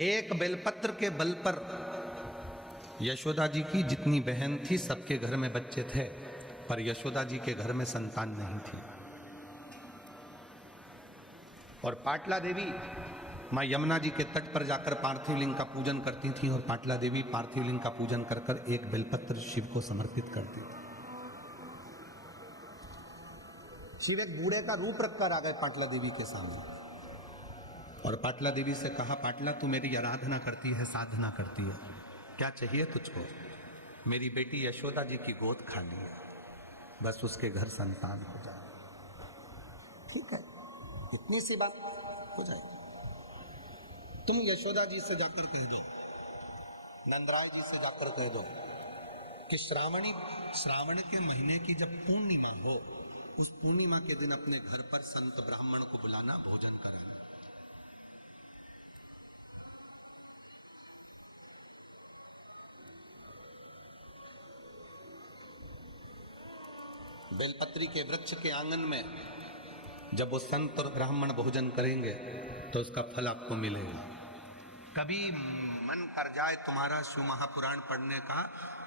एक बेलपत्र के बल पर यशोदा जी की जितनी बहन थी सबके घर में बच्चे थे, पर यशोदा जी के घर में संतान नहीं थी। और पाटला देवी मां यमुना जी के तट पर जाकर पार्थिव लिंग का पूजन करती थी, और पाटला देवी पार्थिव लिंग का पूजन कर कर एक बेलपत्र शिव को समर्पित करती थी। शिव एक बूढ़े का रूप रखकर आ गए पाटला देवी के सामने, और पाटला देवी से कहा, पाटला तू मेरी आराधना करती है, साधना करती है, क्या चाहिए तुझको? मेरी बेटी यशोदा जी की गोद खाली है, बस उसके घर संतान हो जाए। ठीक है, इतनी सी बात हो जाए। तुम यशोदा जी से जाकर कह दो, नंदराय जी से जाकर कह दो कि श्रावण के महीने की जब पूर्णिमा हो, उस पूर्णिमा के दिन अपने घर पर संत ब्राह्मण को बुलाना, भोजन कराना। बेलपत्री के वृक्ष के आंगन में जब वो संत और ब्राह्मण भोजन करेंगे तो उसका फल आपको मिलेगा। कभी मन कर जाए तुम्हारा शिव महापुराण पढ़ने का,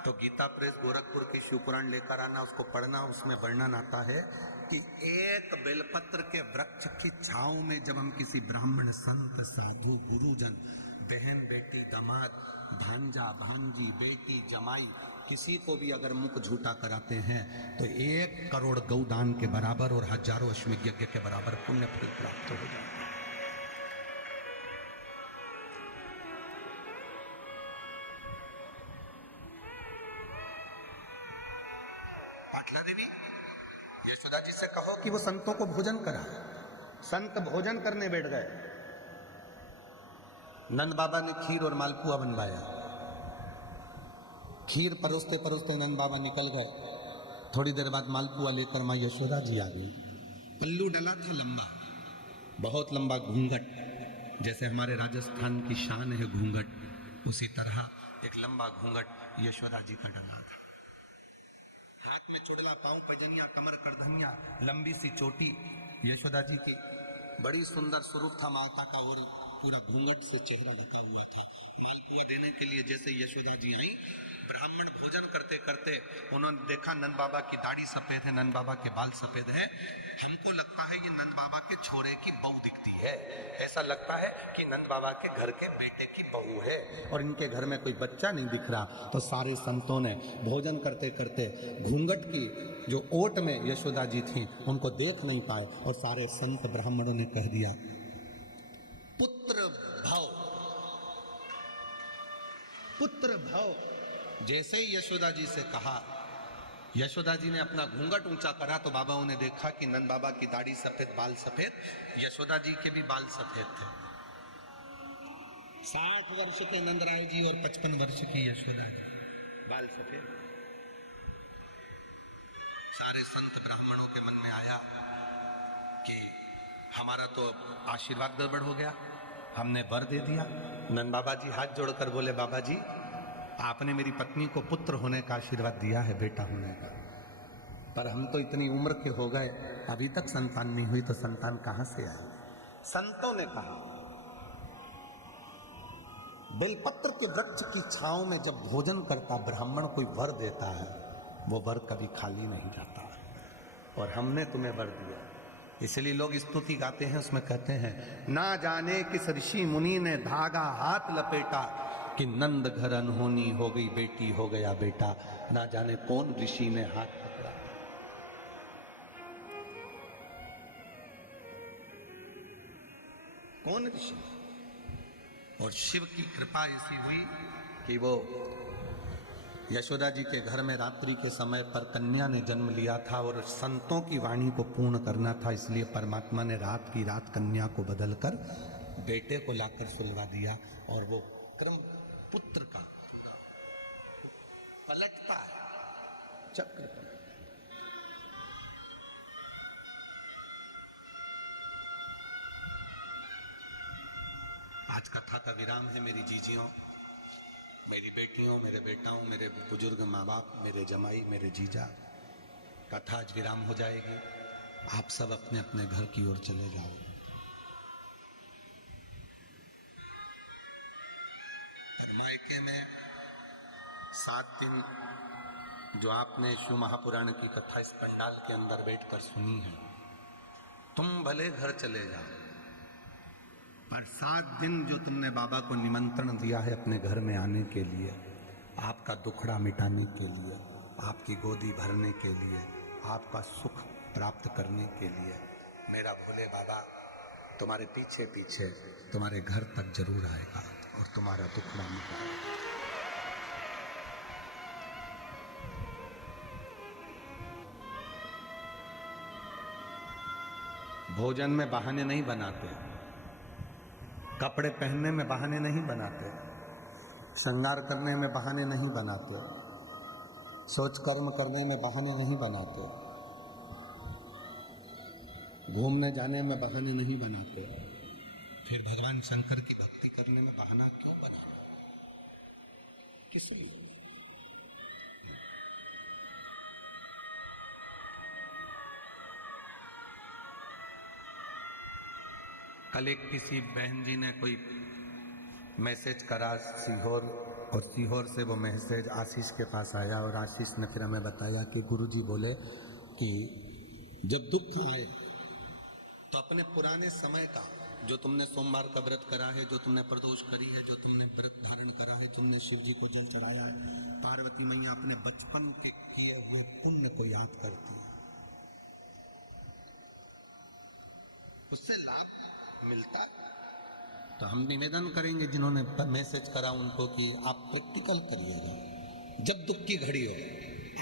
तो गीता प्रेस गोरखपुर की शिव पुराण लेकर आना, उसको पढ़ना। उसमें वर्णन आता है कि एक बेलपत्र के वृक्ष की छांव में जब हम किसी ब्राह्मण, संत, साधु, गुरुजन, बहन, बेटी, दामाद, भांजा, भांजी, बेटी, जमाई, किसी को भी अगर मुख झूठा कराते हैं तो 1 करोड़ गौदान के बराबर और हजारों अश्वमेध यज्ञ के बराबर पुण्य फल प्राप्त हो जाए। पाटला देवी यशोदा जी से कहो कि वो संतों को भोजन करा। संत भोजन करने बैठ गए। नंद बाबा ने खीर और मालपुआ बनवाया। खीर परोसते परोसते नंद बाबा निकल गए। थोड़ी देर बाद मालपुआ लेकर मां यशोदा जी आ गई। पल्लू डला था लंबा, बहुत लंबा घूंघट, जैसे हमारे राजस्थान की शान है घूंघट, उसी तरह एक लंबा घूंघट यशोदा जी का डला था। हाथ में चुड़ला, पांव पैजनिया, कमर करधनिया, लंबी सी चोटी यशोदा जी की। बड़ी सुंदर स्वरूप था माता का, और पूरा घूंघट से चेहरा ढका हुआ था। मालपुआ देने के लिए जैसे यशोदा जी आई, ब्राह्मण भोजन करते करते उन्होंने देखा नंद बाबा की दाढ़ी सफेद है, नंद बाबा के बाल सफेद हैं। हमको लगता है ये नंद बाबा के छोरे की बहू दिखती है, ऐसा लगता है कि नंद बाबा के घर के बेटे की बहू है, और इनके घर में कोई बच्चा नहीं दिख रहा। तो सारे संतों ने भोजन करते करते घूंघट की जो ओट में यशोदा जी थी उनको देख नहीं पाए, और सारे संत ब्राह्मणों ने कह दिया, पुत्र भाव, पुत्र भाव। जैसे ही यशोदा जी से कहा, यशोदा जी ने अपना घूंघट ऊंचा करा तो बाबाओं ने देखा कि नंद बाबा की दाढ़ी सफेद, बाल सफेद, यशोदा जी के भी बाल सफेद थे। 60 वर्ष के नंदराय जी और 55 वर्ष की यशोदा जी, बाल सफेद। सारे संत ब्राह्मणों के मन में आया कि हमारा तो आशीर्वाद गड़बड़ हो गया, हमने वर दे दिया। नंद बाबा जी हाथ जोड़कर बोले, बाबा जी आपने मेरी पत्नी को पुत्र होने का आशीर्वाद दिया है, बेटा होने का, पर हम तो इतनी उम्र के हो गए, अभी तक संतान नहीं हुई, तो संतान कहां से आए? संतों ने कहा, बेलपत्र के वृक्ष की छांव में जब भोजन करता ब्राह्मण कोई वर देता है, वो वर कभी खाली नहीं जाता, और हमने तुम्हें वर दिया। इसलिए लोग स्तुति गाते हैं, उसमें कहते हैं, ना जाने किस ऋषि मुनि ने धागा हाथ लपेटा कि नंद घर अनहोनी हो गई बेटी, हो गया बेटा। ना जाने कौन ऋषि ने हाथ पकड़ा। कौन ऋषि? और शिव की कृपा ऐसी हुई कि वो यशोदा जी के घर में रात्रि के समय पर कन्या ने जन्म लिया था, और संतों की वाणी को पूर्ण करना था, इसलिए परमात्मा ने रात की रात कन्या को बदलकर बेटे को लाकर सुलवा दिया, और वो क्रम पुत्र का पलटता है, चक्र पलटता। आज कथा का विराम है मेरी जीजियों, मेरी बेटियों, मेरे बेटाओं, मेरे बुजुर्ग माँ बाप, मेरे जमाई, मेरे जीजा। कथा आज विराम हो जाएगी, आप सब अपने अपने घर की ओर चले जाओ। मायके में 7 दिन जो आपने शिव महापुराण की कथा इस पंडाल के अंदर बैठकर सुनी है, तुम भले घर चले जाओ, पर 7 दिन जो तुमने बाबा को निमंत्रण दिया है अपने घर में आने के लिए, आपका दुखड़ा मिटाने के लिए, आपकी गोदी भरने के लिए, आपका सुख प्राप्त करने के लिए, मेरा भोले बाबा तुम्हारे पीछे पीछे तुम्हारे घर तक जरूर आएगा और तुम्हारा दुखड़ा मिटाएगा। भोजन में बहाने नहीं बनाते, कपड़े पहनने में बहाने नहीं बनाते, श्रृंगार करने में बहाने नहीं बनाते, सोच कर्म करने में बहाने नहीं बनाते, घूमने जाने में बहाने नहीं बनाते, फिर भगवान शंकर की भक्ति करने में बहाना क्यों बनाना? किस लिए? कल एक किसी बहन जी ने कोई मैसेज करा सीहोर, और सीहोर से वो मैसेज आशीष के पास आया, और आशीष ने फिर हमें बताया कि गुरुजी बोले कि जब दुख आए तो अपने पुराने समय का, जो तुमने सोमवार का व्रत करा है, जो तुमने प्रदोष करी है, जो तुमने व्रत धारण करा है, तुमने शिव जी को जल चढ़ाया है, पार्वती मैया अपने बचपन के किए हुए पुण्य को याद करती है, उससे लाभ मिलता है। तो हम निवेदन करेंगे जिन्होंने मैसेज करा उनको कि आप प्रैक्टिकल करिएगा, जब दुख की घड़ी हो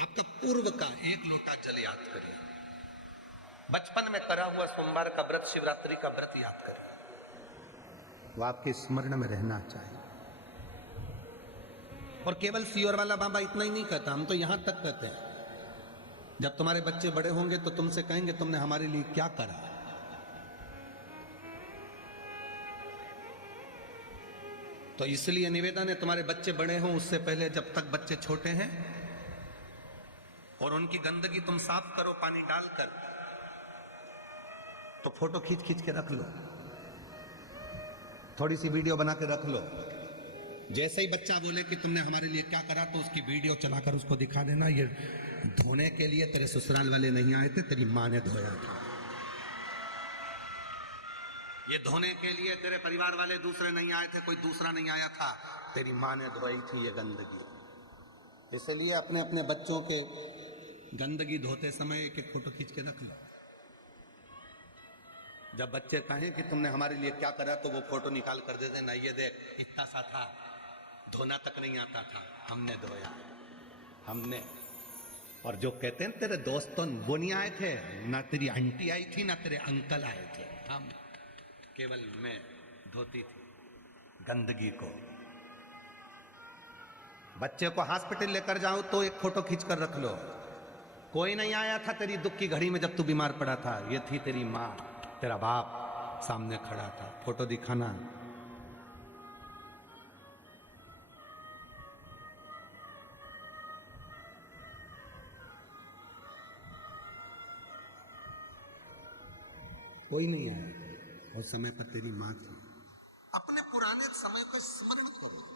आपका पूर्व का 1 लोटा जल याद करिए, बचपन में करा हुआ सोमवार का व्रत, शिवरात्रि का व्रत याद करिए, वो आपके स्मरण में रहना चाहिए। और केवल सीहोर वाला बाबा इतना ही नहीं कहता, हम तो यहां तक कहते हैं जब तुम्हारे बच्चे बड़े होंगे तो तुमसे कहेंगे तुमने हमारे लिए क्या करा। तो इसलिए निवेदन है, तुम्हारे बच्चे बड़े हों उससे पहले, जब तक बच्चे छोटे हैं, और उनकी गंदगी तुम साफ करो पानी डालकर, तो फोटो खींच खींच के रख लो, थोड़ी सी वीडियो बना के रख लो। जैसे ही बच्चा बोले कि तुमने हमारे लिए क्या करा, तो उसकी वीडियो चलाकर उसको दिखा देना, ये धोने के लिए तेरे ससुराल वाले नहीं आए थे, तेरी माँ ने धोया था। ये धोने के लिए तेरे परिवार वाले दूसरे नहीं आए थे, कोई दूसरा नहीं आया था, तेरी माँ ने धोई थी ये गंदगी। इसलिए अपने अपने बच्चों के गंदगी धोते समय एक एक फोटो खींच के रख लो। जब बच्चे कहें कि तुमने हमारे लिए क्या करा, तो वो फोटो निकाल कर दे देना, ये देख इतना सा था, धोना तक नहीं आता था, हमने धोया, हमने। और जो कहते हैं तेरे दोस्त तो वो नहीं आए थे, ना तेरी आंटी आई थी, ना तेरे अंकल आए थे, हम केवल मैं धोती थी गंदगी को। बच्चे को हॉस्पिटल लेकर जाओ तो एक फोटो खींच कर रख लो, कोई नहीं आया था तेरी दुख की घड़ी में जब तू बीमार पड़ा था, ये थी तेरी माँ, तेरा बाप सामने खड़ा था, फोटो दिखाना। कोई नहीं आया, उस समय पर तेरी माँ थी। अपने पुराने समय को स्मरण करो,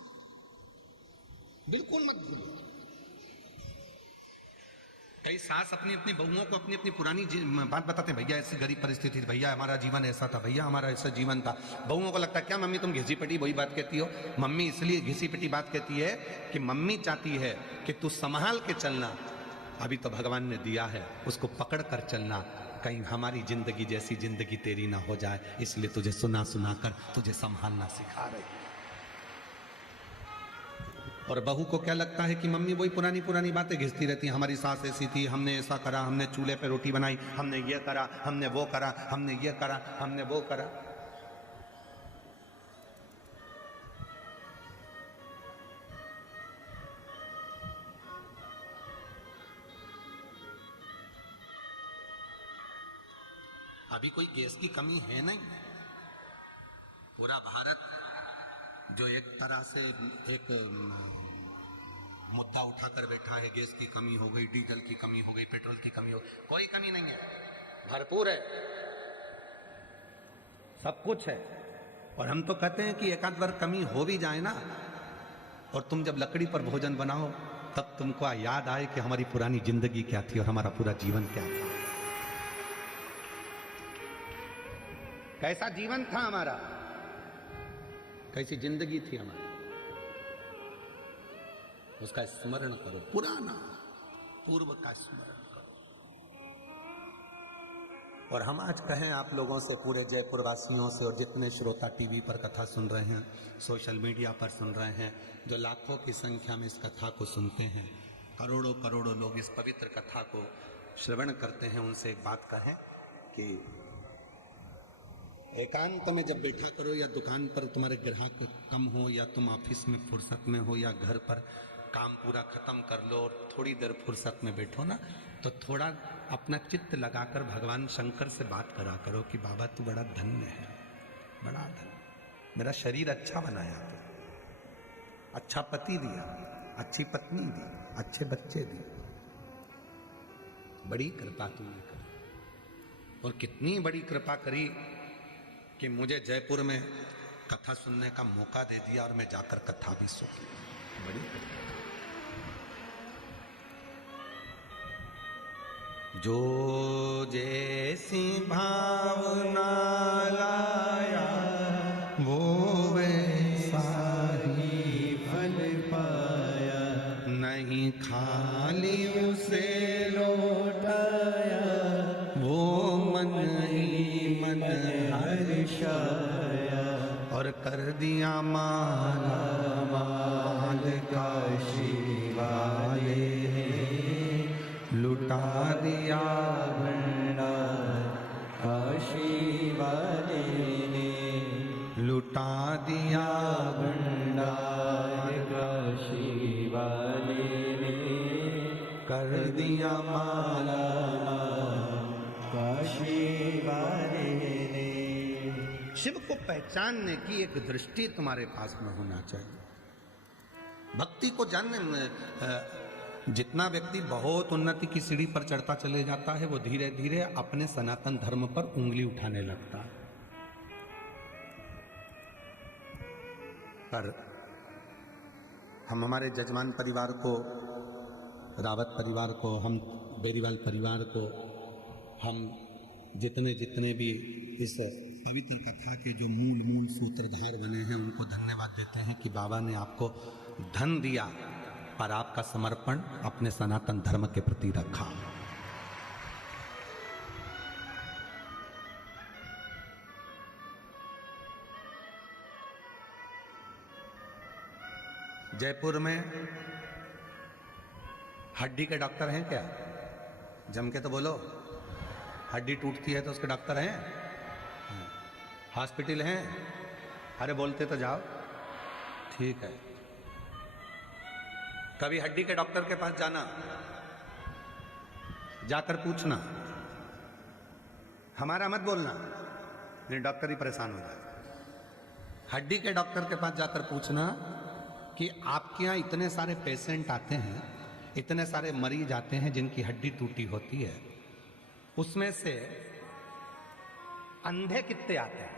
बिल्कुल मत भूलो। कई सास अपनी अपनी बहुओं को अपनी अपनी पुरानी बात बताते हैं, भैया ऐसी गरीब परिस्थिति थी, भैया हमारा जीवन ऐसा था, भैया हमारा ऐसा जीवन था। बहुओं को लगता है क्या मम्मी तुम घिसी पिटी वही बात कहती हो। मम्मी इसलिए घिसी पिटी बात कहती है कि मम्मी चाहती है कि तू संभाल के चलना, अभी तो भगवान ने दिया है, उसको पकड़ कर चलना, कहीं हमारी जिंदगी जैसी जिंदगी तेरी ना हो जाए, इसलिए तुझे सुना सुना कर तुझे संभालना सिखा रही। और बहू को क्या लगता है कि मम्मी वही पुरानी पुरानी बातें घिसती रहती हैं, हमारी सास ऐसी थी, हमने ऐसा करा, हमने चूल्हे पे रोटी बनाई, हमने ये करा, हमने वो करा, हमने ये करा, हमने वो करा। अभी कोई गैस की कमी है नहीं, पूरा भारत जो एक तरह से एक मुद्दा उठाकर बैठा है, गैस की कमी हो गई, डीजल की कमी हो गई, पेट्रोल की कमी हो गई, कोई कमी नहीं है, भरपूर है, सब कुछ है। और हम तो कहते हैं कि एक आध बार कमी हो भी जाए ना, और तुम जब लकड़ी पर भोजन बनाओ तब तुमको याद आए कि हमारी पुरानी जिंदगी क्या थी और हमारा पूरा जीवन क्या था, कैसा जीवन था हमारा, कैसी जिंदगी थी हमारी, उसका स्मरण करो, पुराना पूर्व का स्मरण करो। और हम आज कहें आप लोगों से, पूरे जयपुर वासियों से, और जितने श्रोता टीवी पर कथा सुन रहे हैं, सोशल मीडिया पर सुन रहे हैं, जो लाखों की संख्या में इस कथा को सुनते हैं, करोड़ों करोड़ों लोग इस पवित्र कथा को श्रवण करते हैं, उनसे एक बात कहें कि एकांत में जब बैठा करो, या दुकान पर तुम्हारे ग्राहक कम हो, या तुम ऑफिस में फुर्सत में हो, या घर पर काम पूरा खत्म कर लो और थोड़ी देर फुर्सत में बैठो ना, तो थोड़ा अपना चित्त लगाकर भगवान शंकर से बात करा करो कि बाबा तू बड़ा धन्य है, बड़ा धन्य, मेरा शरीर अच्छा बनाया तू, अच्छा पति दिया, अच्छी पत्नी दी, अच्छे बच्चे दिए, बड़ी कृपा तूने करी। और कितनी बड़ी कृपा करी कि मुझे जयपुर में कथा सुनने का मौका दे दिया और मैं जाकर कथा भी सुनी, बड़ी कृपा। जो जैसी भावना लाया वो वैसा ही फल पाया, नहीं खाली उसे लौटाया, वो मन ही मन हर्षाया, और कर दिया माला माल काशी वाले, लुटा दिया भंडार काशी वाले ने, लुटा दिया भंडार काशी वाले ने, कर दिया माला काशी वाले ने। शिव को पहचानने की एक दृष्टि तुम्हारे पास में होना चाहिए। भक्ति को जानने में जितना व्यक्ति बहुत उन्नति की सीढ़ी पर चढ़ता चले जाता है, वो धीरे धीरे अपने सनातन धर्म पर उंगली उठाने लगता है। पर हम हमारे जजमान परिवार को, रावत परिवार को, हम बेरीवाल परिवार को, हम जितने जितने भी इस पवित्र कथा के जो मूल सूत्रधार बने हैं, उनको धन्यवाद देते हैं कि बाबा ने आपको धन दिया पर आपका समर्पण अपने सनातन धर्म के प्रति रखा। जयपुर में हड्डी के डॉक्टर हैं क्या? जम के तो बोलो। हड्डी टूटती है तो उसके डॉक्टर हैं, हॉस्पिटल हैं? अरे बोलते तो जाओ। ठीक है, कभी हड्डी के डॉक्टर के पास जाना, जाकर पूछना, हमारा मत बोलना, नहीं डॉक्टर ही परेशान हो जाए। हड्डी के डॉक्टर के पास जाकर पूछना कि आपके यहाँ इतने सारे पेशेंट आते हैं, इतने सारे मरीज आते हैं जिनकी हड्डी टूटी होती है, उसमें से अंधे कितने आते हैं?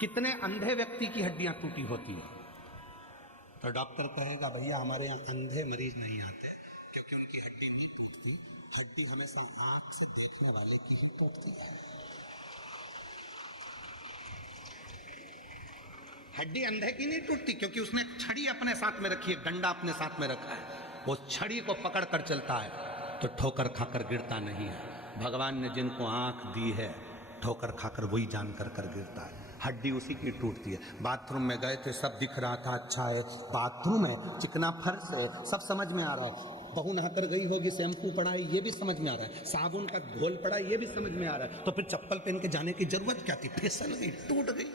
कितने अंधे व्यक्ति की हड्डियां टूटी होती है? तो डॉक्टर कहेगा भैया हमारे यहाँ अंधे मरीज नहीं आते क्योंकि उनकी हड्डी नहीं टूटती, हड्डी हमेशा आंख से देखने वाले की ही टूटती है। हड्डी अंधे की नहीं टूटती क्योंकि उसने छड़ी अपने साथ में रखी है, डंडा अपने साथ में रखा है, वो छड़ी को पकड़ कर चलता है तो ठोकर खाकर गिरता नहीं है। भगवान ने जिनको आंख दी है ठोकर खाकर वही जान कर गिरता है, हड्डी उसी की टूटती है। बाथरूम में गए थे, सब दिख रहा था, अच्छा है, बाथरूम है, चिकना फर्श है, सब समझ में आ रहा है। बहू नहाकर गई होगी, शैम्पू पड़ा है, ये भी समझ में आ रहा है, साबुन का घोल पड़ा है, ये भी समझ में आ रहा है, तो फिर चप्पल पहन के जाने की जरूरत क्या थी? फिसल गई, टूट गई,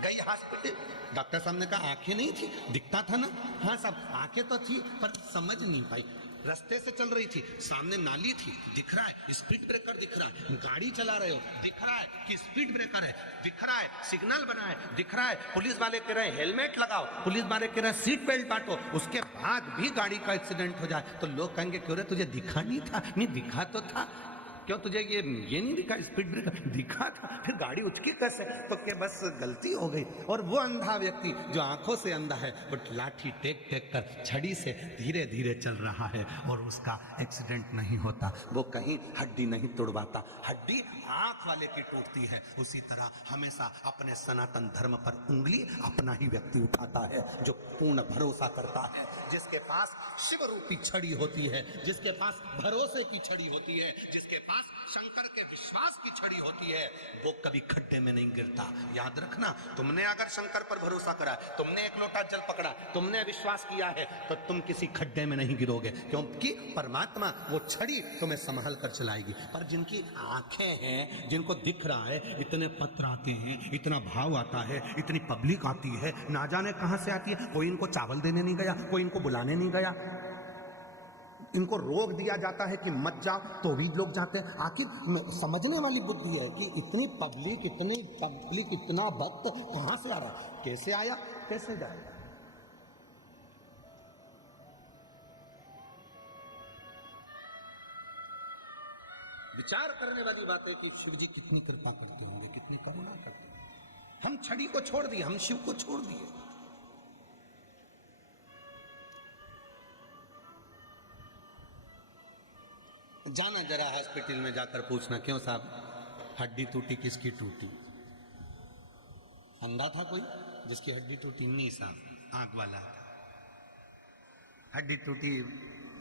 गई हॉस्पिटल। डॉक्टर साहब ने कहा आंखें नहीं थी, दिखता था ना। हाँ साहब आंखें तो थी पर समझ नहीं पाई, रास्ते से चल रही थी, सामने नाली थी, दिख रहा है, स्पीड ब्रेकर दिख रहा है, गाड़ी चला रहे हो, दिख रहा है कि स्पीड ब्रेकर है, दिख रहा है सिग्नल बना है, दिख रहा है पुलिस वाले कह रहे हैं हेलमेट लगाओ, पुलिस वाले कह रहे हैं सीट बेल्ट बांटो, उसके बाद भी गाड़ी का एक्सीडेंट हो जाए तो लोग कहेंगे क्यों रे तुझे दिखा नहीं था? नहीं दिखा तो था, क्यों तुझे ये नहीं दिखा स्पीड ब्रेकर? दिखा था, फिर गाड़ी उचकी कैसे? तो क्या बस गलती हो गई। और वो अंधा व्यक्ति जो आंखों से अंधा है, वो लाठी टेक टेक कर छड़ी से धीरे धीरे चल रहा है और उसका एक्सीडेंट नहीं होता, वो कहीं हड्डी नहीं तोड़वाता। हड्डी आंख वाले की टूटती है, उसी तरह हमेशा अपने सनातन धर्म पर उंगली अपना ही व्यक्ति उठाता है जो पूर्ण भरोसा करता है, जिसके पास शिव रूपी छड़ी होती है, जिसके पास भरोसे की छड़ी होती है, जिसके पास शंकर के विश्वास की छड़ी होती है, वो कभी खड्डे में नहीं गिरता। याद रखना, तुमने अगर शंकर पर भरोसा करा, तुमने एक लोटा जल पकड़ा, तुमने विश्वास किया है, तो तुम किसी खड्डे में नहीं गिरोगे, क्योंकि परमात्मा वो छड़ी तुम्हें संभाल कर चलाएगी। पर जिनकी आंखें हैं, जिनको दिख रहा है, इतने पत्र आते हैं, इतना भाव आता है, इतनी पब्लिक आती है, ना जाने कहां से आती है, कोई इनको चावल देने नहीं गया, कोई इनको बुलाने नहीं गया, इनको रोक दिया जाता है कि मत जाओ, तो भी लोग जाते हैं। आखिर समझने वाली बुद्धि है कि इतनी पब्लिक, इतना भक्त कहां से आ रहा है, कैसे आया, कैसे जाएगा? विचार करने वाली बात है कि शिव जी कितनी कृपा करते होंगे, कितनी करुणा करते होंगे। हम छड़ी को छोड़ दिए, हम शिव को छोड़ दिए। जाना जरा हॉस्पिटल में जाकर पूछना, क्यों साहब हड्डी टूटी, किसकी टूटी? अंधा था कोई जिसकी हड्डी टूटी? नहीं साहब, आंख वाला हड्डी टूटी,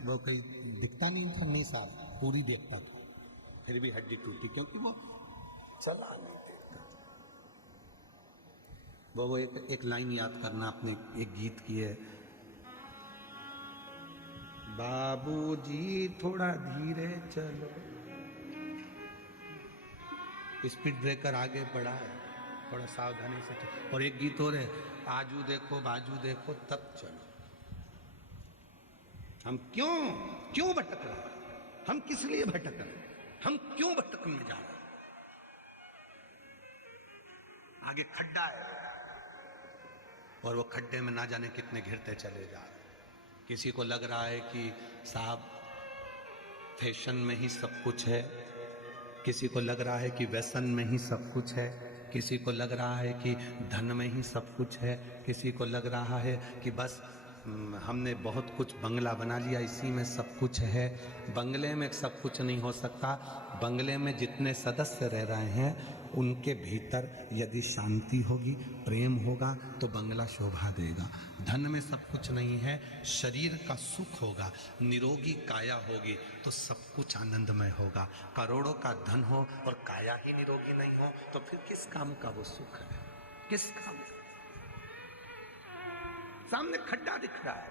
वो कोई दिखता नहीं था। नहीं साहब, पूरी देखता था, फिर भी हड्डी टूटी, क्योंकि वो चला नहीं देता। वो एक लाइन याद करना, अपनी एक गीत की है, बाबूजी थोड़ा धीरे चलो, स्पीड ब्रेकर आगे बढ़ा है, थोड़ा सावधानी से चलो। और एक गीत और है, आजू देखो बाजू देखो तब चलो। हम क्यों भटक रहे हैं? हम किस लिए भटक रहे हैं? हम क्यों भटकने जा रहे हैं? आगे खड्डा है और वो खड्डे में ना जाने कितने घिरते चले जा रहे हैं। किसी को लग रहा है कि साहब फैशन में ही सब कुछ है, किसी को लग रहा है कि व्यसन में ही सब कुछ है, किसी को लग रहा है कि धन में ही सब कुछ है, किसी को लग रहा है कि बस हमने बहुत कुछ बंगला बना लिया, इसी में सब कुछ है। बंगले में सब कुछ नहीं हो सकता। बंगले में जितने सदस्य रह रहे हैं, उनके भीतर यदि शांति होगी, प्रेम होगा, तो बंगला शोभा देगा। धन में सब कुछ नहीं है, शरीर का सुख होगा, निरोगी काया होगी, तो सब कुछ आनंदमय होगा। करोड़ों का धन हो और काया ही निरोगी नहीं हो, तो फिर किस काम का वो सुख है? किस काम का? सामने खड्डा दिख रहा है।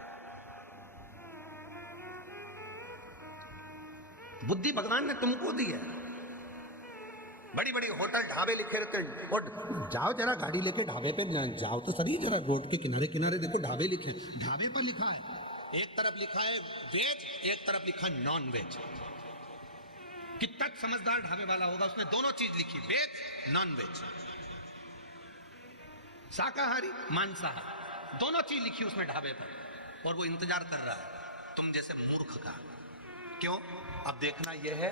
बुद्धि भगवान ने तुमको दी है। बड़ी बड़ी होटल ढाबे लिखे रहते हैं, और जाओ जरा गाड़ी लेके ढाबे पे जाओ तो सही, जरा रोड के किनारे किनारे देखो ढाबे लिखे, ढाबे पर लिखा है, एक तरफ लिखा है वेज, एक तरफ लिखा है नॉन वेज। कितना समझदार ढाबे वाला होगा, उसने दोनों चीज लिखी, वेज नॉन वेज, शाकाहारी मांसाहारी, दोनों चीज लिखी उसमें ढाबे पर, और वो इंतजार कर रहा है तुम जैसे मूर्ख का। क्यों? अब देखना यह है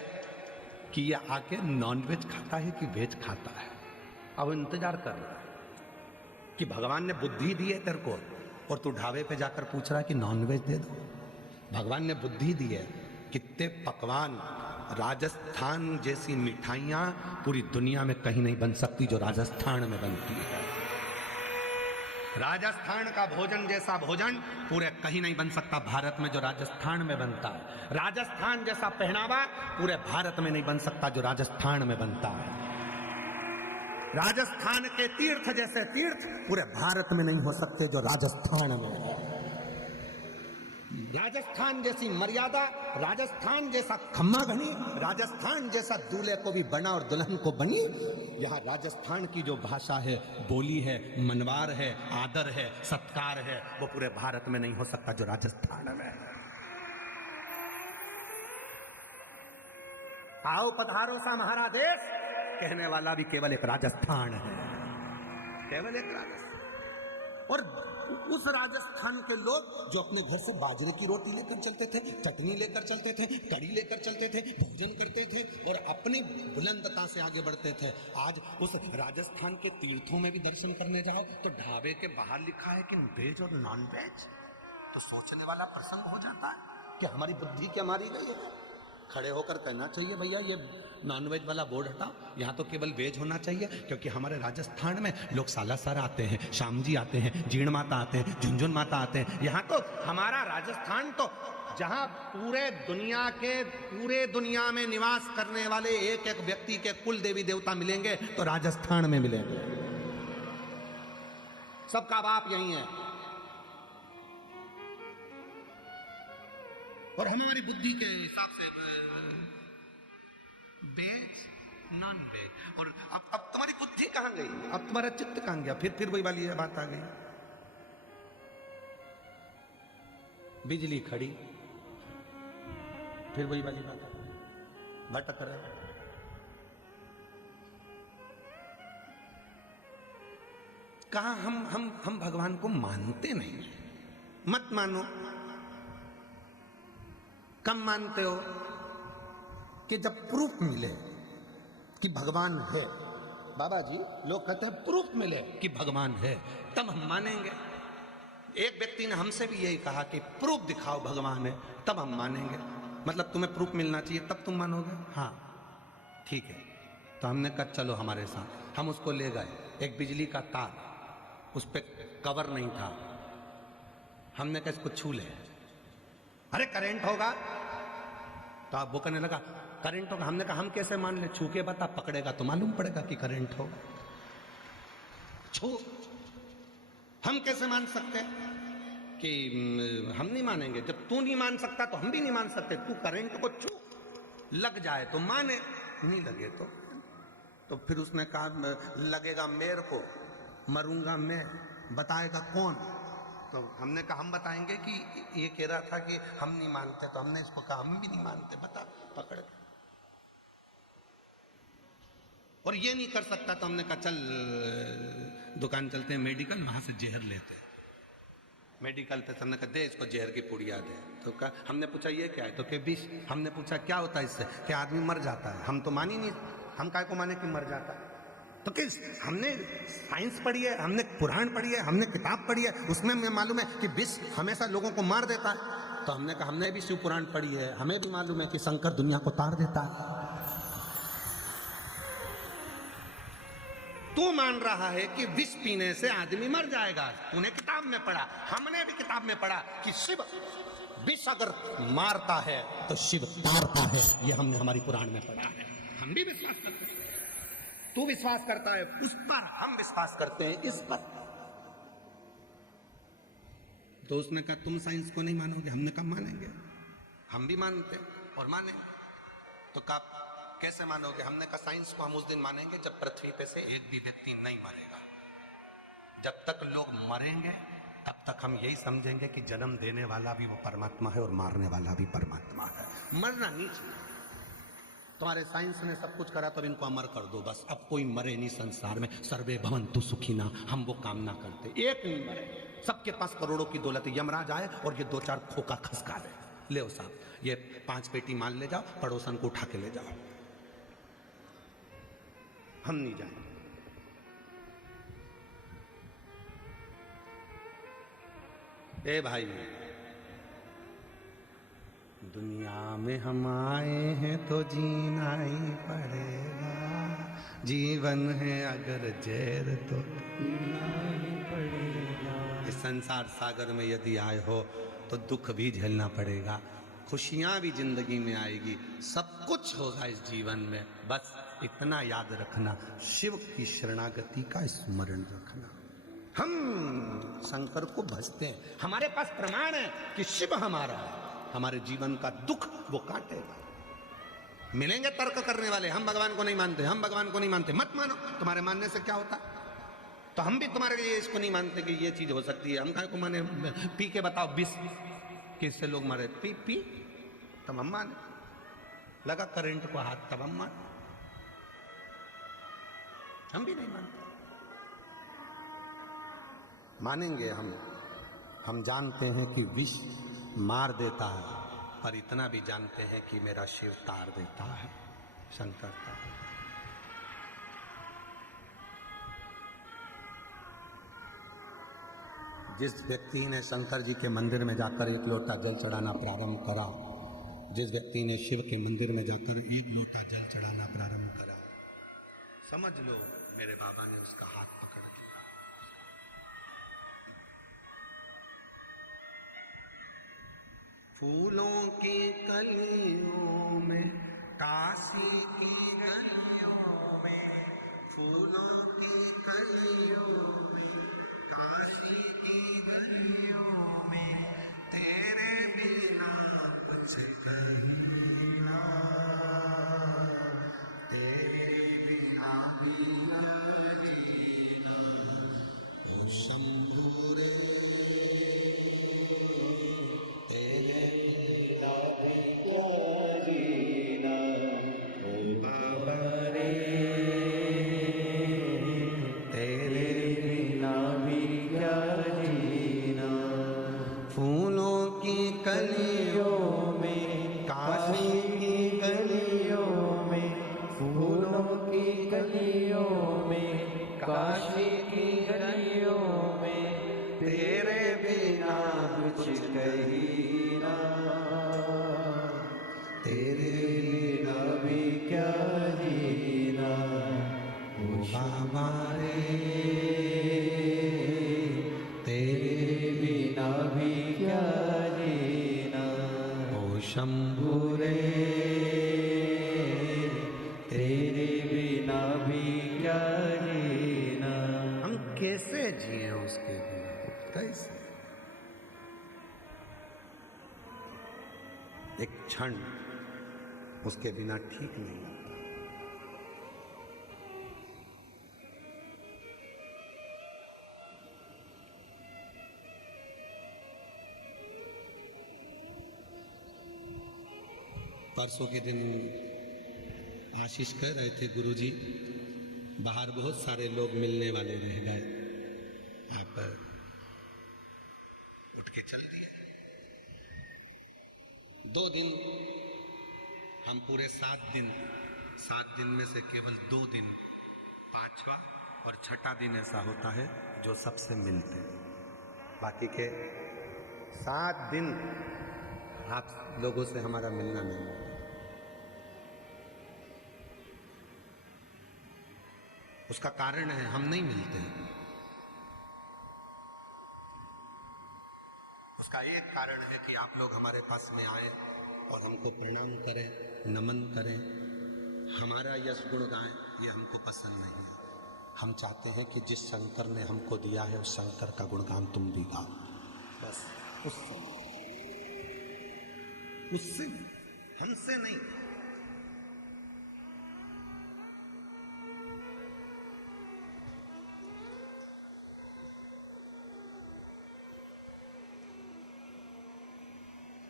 कि ये आके नॉन वेज खाता है कि वेज खाता है। अब इंतजार कर रहा है कि भगवान ने बुद्धि दी है तेरे को, और तू ढाबे पे जाकर पूछ रहा है कि नॉन वेज दे दो। भगवान ने बुद्धि दी है। कितने पकवान, राजस्थान जैसी मिठाइयां पूरी दुनिया में कहीं नहीं बन सकती जो राजस्थान में बनती है। राजस्थान का भोजन जैसा भोजन पूरे कहीं नहीं बन सकता भारत में जो राजस्थान में बनता है। राजस्थान जैसा पहनावा पूरे भारत में नहीं बन सकता जो राजस्थान में बनता है। राजस्थान के तीर्थ जैसे तीर्थ पूरे भारत में नहीं हो सकते जो राजस्थान में है। राजस्थान जैसी मर्यादा, राजस्थान जैसा खम्मा घनी, राजस्थान जैसा दूल्हे को भी बना और दुल्हन को बनी। यहाँ राजस्थान की जो भाषा है, बोली है, मनवार है, आदर है, सत्कार है, वो पूरे भारत में नहीं हो सकता जो राजस्थान में है। आओ पधारो सा हमारा देश कहने वाला भी केवल एक राजस्थान है, केवल एक राजस्थान। और उस राजस्थान के लोग जो अपने घर से बाजरे की रोटी लेकर चलते थे, चटनी लेकर चलते थे, कड़ी लेकर चलते थे, भोजन करते थे और अपनी बुलंदता से आगे बढ़ते थे, आज उस राजस्थान के तीर्थों में भी दर्शन करने जाओ तो ढाबे के बाहर लिखा है कि वेज और नॉन वेज। तो सोचने वाला प्रसंग हो जाता है कि हमारी बुद्धि क्या मारी गई है। खड़े होकर कहना चाहिए भैया ये नॉनवेज वाला बोर्ड हटाओ, यहाँ तो केवल वेज होना चाहिए, क्योंकि हमारे राजस्थान में लोग सालासर आते हैं, श्याम जी आते हैं, जीण माता आते हैं, झुंझुन माता आते हैं। यहाँ तो हमारा राजस्थान तो जहाँ पूरे दुनिया में निवास करने वाले एक एक व्यक्ति के कुल देवी देवता मिलेंगे तो राजस्थान में मिलेंगे। सबका बाप यही है। और हमारी बुद्धि के हिसाब से वेज नॉन वेज। और अब तुम्हारी बुद्धि कहां गई, अब तुम्हारा चित्त कहां गया? फिर वही वाली बात आ गई। बिजली खड़ी, फिर वही वाली बात आ गई, भटक रहे। कहा हम भगवान को मानते नहीं। मत मानो, कम मानते हो कि जब प्रूफ मिले कि भगवान है। बाबा जी लोग कहते हैं प्रूफ मिले कि भगवान है तब हम मानेंगे। एक व्यक्ति ने हमसे भी यही कहा कि प्रूफ दिखाओ भगवान है तब हम मानेंगे। मतलब तुम्हें प्रूफ मिलना चाहिए तब तुम मानोगे? हाँ ठीक है। तो हमने कहा चलो हमारे साथ। हम उसको ले गए, एक बिजली का तार, उस पर कवर नहीं था। हमने कहा इसको छू ले, अरे करंट होगा। तो आप वो कहने लगा करंट होगा। हमने कहा हम कैसे मान ले, छू के बता, पकड़ेगा तो मालूम पड़ेगा कि करंट होगा। छू, हम कैसे मान सकते कि हम नहीं मानेंगे? जब तू नहीं मान सकता तो हम भी नहीं मान सकते। तू करंट को छू, लग जाए तो माने, नहीं लगे तो फिर उसने कहा लगेगा मेरे को, मरूंगा मैं, बताएगा कौन? तो हमने कहा हम बताएंगे कि ये कह रहा था कि हम नहीं मानते। तो हमने इसको कहा हम भी नहीं मानते, बता, पकड़। और ये नहीं कर सकता तो हमने कहा चल दुकान चलते हैं मेडिकल, वहां से जहर लेते हैं। मेडिकल पे हमने कहा दे इसको जहर की पुड़िया दे। तो कहा, हमने पूछा ये क्या है? तो क्या विष। हमने पूछा क्या होता है इससे? क्या आदमी मर जाता है। हम तो मान ही नहीं, हम काय को माने कि मर जाता है? तो किस, हमने साइंस पढ़ी है, हमने पुराण पढ़ी है, हमने किताब पढ़ी है, उसमें हमें मालूम है कि विष हमेशा लोगों को मार देता है। तो हमने कहा हमने भी शिव पुराण पढ़ी है, हमें भी मालूम है कि शंकर दुनिया को तार देता है। तू मान रहा है कि विष पीने से आदमी मर जाएगा, तूने किताब में पढ़ा, हमने भी किताब में पढ़ा कि शिव विष अगर मारता है तो शिव तारता है। ये हमने हमारी पुराण में पढ़ा है, हम भी विश्वास करते हैं। तू विश्वास करता है उस पर, हम विश्वास करते हैं इस पर। तो उसने कहा तुम साइंस को नहीं मानोगे। हमने कहा मानेंगे, हम भी मानते और मानेंगे। तो कहा कैसे मानोगे? हमने कहा साइंस को हम उस दिन मानेंगे जब पृथ्वी पे से एक भी व्यक्ति नहीं मरेगा। जब तक लोग मरेंगे तब तक हम यही समझेंगे कि जन्म देने वाला भी वो परमात्मा है और मारने वाला भी परमात्मा है। मरना नहीं चाहिए। तुम्हारे साइंस ने सब कुछ करा तो इनको अमर कर दो बस। अब कोई मरे नहीं संसार में, सर्वे भवन्तु सुखिना, हम वो कामना करते। एक नहीं मरे, सबके पास करोड़ों की दौलत, यमराज आए और ये 2-4 खोखा खसका दे, ले साहब ये 5 पेटी माल ले जाओ, पड़ोसन को उठा के ले जाओ, हम नहीं जाएंगे। ए भाई, दुनिया में हम आए हैं तो जीना ही पड़ेगा, जीवन है अगर जहर तो पीना ही पड़ेगा। इस संसार सागर में यदि आए हो तो दुख भी झेलना पड़ेगा, खुशियां भी जिंदगी में आएगी, सब कुछ होगा इस जीवन में। बस इतना याद रखना, शिव की शरणागति का स्मरण रखना। हम शंकर को भजते हैं, हमारे पास प्रमाण है कि शिव हमारा है, हमारे जीवन का दुख वो काटेगा। मिलेंगे तर्क करने वाले, हम भगवान को नहीं मानते, हम भगवान को नहीं मानते। मत मानो, तुम्हारे मानने से क्या होता? तो हम भी तुम्हारे लिए इसको नहीं मानते कि ये चीज हो सकती है। हम काय को माने? पी के बताओ विष किससे लोग मरे, पी तब हम माने। लगा करंट को हाथ तब हम माने, हम भी नहीं मानते। मानेंगे हम जानते हैं कि विष मार देता है, पर इतना भी जानते हैं कि मेरा शिव तार देता है, शंकर का। जिस व्यक्ति ने शंकर जी के मंदिर में जाकर एक लोटा जल चढ़ाना प्रारंभ करा, जिस व्यक्ति ने शिव के मंदिर में जाकर एक लोटा जल चढ़ाना प्रारंभ करा, समझ लो मेरे बाबा ने उसका हाथ पकड़ लिया। फूलों की कलियों में, काशी की गलियों में, फूलों की कलियों में, काशी की गलियों में, तेरे बिना कुछ कहीं ना, तेरे बिना भी जीना, ओ शंभू रे, तेरे बिना भी क्या जीना, ओ बाबा रे, तेरे बिना भी क्या जीना। फूलों की कलियों में, काशी की गलियों में, फूलों की गलियों में, काशी की गलियों में, तेरे बिना कुछ कहीं ना, तेरे बिना भी क्या जीना, ओ बाबा रे, तेरे बिना भी क्या जीना, ओ शंभू रे, तेरे बिना भी क्या जीना। हम कैसे जिए उसके बिना, कैसे? एक क्षण उसके बिना ठीक नहीं लगता। परसों के दिन आशीष कह रहे थे, गुरुजी बाहर बहुत सारे लोग मिलने वाले रह गए, आप उठ के चल दिए। 2 दिन, हम पूरे 7 दिन में से केवल 2 दिन, 5वां और 6ठा दिन ऐसा होता है जो सबसे मिलते हैं, बाकी के 7 दिन आप लोगों से हमारा मिलना नहीं होता। उसका कारण है हम नहीं मिलते हैं। उसका एक कारण है कि आप लोग हमारे पास में आए और हमको प्रणाम करें, नमन करें, हमारा यश गुण गाएं, ये हमको पसंद नहीं है। हम चाहते हैं कि जिस शंकर ने हमको दिया है उस शंकर का गुणगान तुम भी गाओ, बस उससे हमसे नहीं।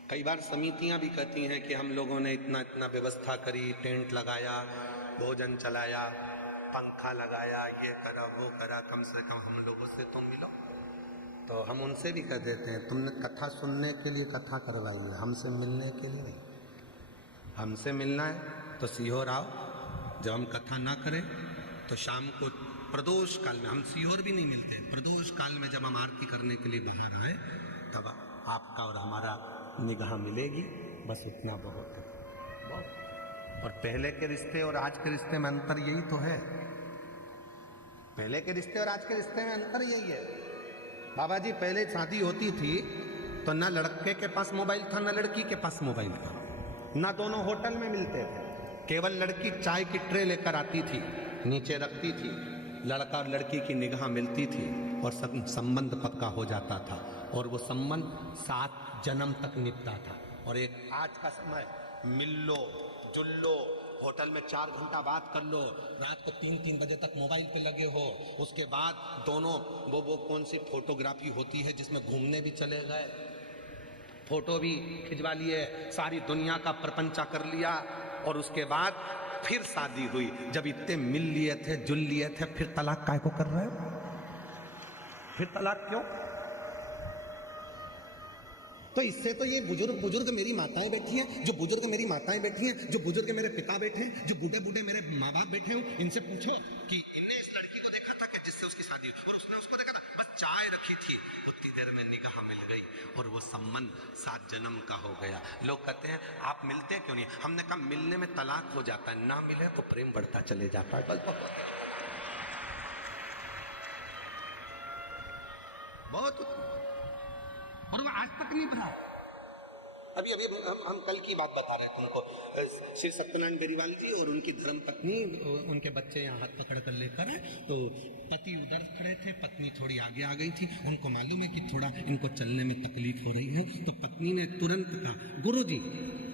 कई बार समितियां भी कहती हैं कि हम लोगों ने इतना इतना व्यवस्था करी, टेंट लगाया, भोजन चलाया, पंखा लगाया, ये करा वो करा, कम से कम हम लोगों से तो मिलो। तो हम उनसे भी कह देते हैं, तुमने कथा सुनने के लिए कथा करवाई है, हमसे मिलने के लिए नहीं। हमसे मिलना है तो सीहोर आओ, जब हम कथा ना करें तो शाम को प्रदोष काल में, हम सीहोर भी नहीं मिलते, प्रदोष काल में जब हम आरती करने के लिए बाहर आए तब आपका और हमारा निगाह मिलेगी, बस उतना बहुत है, बहुत। और पहले के रिश्ते और आज के रिश्ते में अंतर यही तो है। पहले के रिश्ते और आज के रिश्ते में अंतर यही है। बाबा जी, पहले शादी होती थी तो ना लड़के के पास मोबाइल था ना लड़की के पास मोबाइल था, ना दोनों होटल में मिलते थे। केवल लड़की चाय की ट्रे लेकर आती थी, नीचे रखती थी, लड़का और लड़की की निगाह मिलती थी और संबंध पक्का हो जाता था, और वो संबंध 7 जन्म तक निभता था। और एक आज का समय, मिल लो, जुल लो, होटल में 4 घंटा बात कर लो, रात को 3-3 बजे तक मोबाइल पे लगे हो, उसके बाद दोनों वो कौन सी फोटोग्राफी होती है जिसमें घूमने भी चले गए, फोटो भी खिंचवा लिए, सारी दुनिया का प्रपंचा कर लिया, और उसके बाद फिर शादी हुई। जब इतने मिल लिए थे, जुल लिए थे, फिर तलाक काय को कर रहे हो? फिर तलाक क्यों? तो इससे तो ये बुजुर्ग मेरी माताएं बैठी हैं, जो बुजुर्ग मेरी माताएं बैठी हैं, जो बुजुर्ग मेरे पिता बैठे हैं, जो बूढ़े बूढ़े मेरे माँ बाप बैठे हैं, इनसे पूछो कि इनने इस लड़की को देखा था कि जिससे उसकी शादी हुई, और उसने उसको देखा था, बस चाय रखी थी, उतनी देर में निगाह मिल गई और वो संबंध 7 जन्म का हो गया। लोग कहते हैं आप मिलते क्यों नहीं? हमने कहा मिलने में तलाक हो जाता है, ना मिले तो प्रेम बढ़ता चले जाता है। बहुत, और वो आज तक नहीं बना। अभी अभी हम कल की बात बता रहे थे तुमको, श्री सत्यनारायण बेरीवाल जी और उनकी धर्म पत्नी, उनके बच्चे यहाँ हाथ पकड़ कर लेकर आए, तो पति उधर खड़े थे, पत्नी थोड़ी आगे आ गई थी, उनको मालूम है कि थोड़ा इनको चलने में तकलीफ हो रही है, तो पत्नी ने तुरंत कहा गुरुजी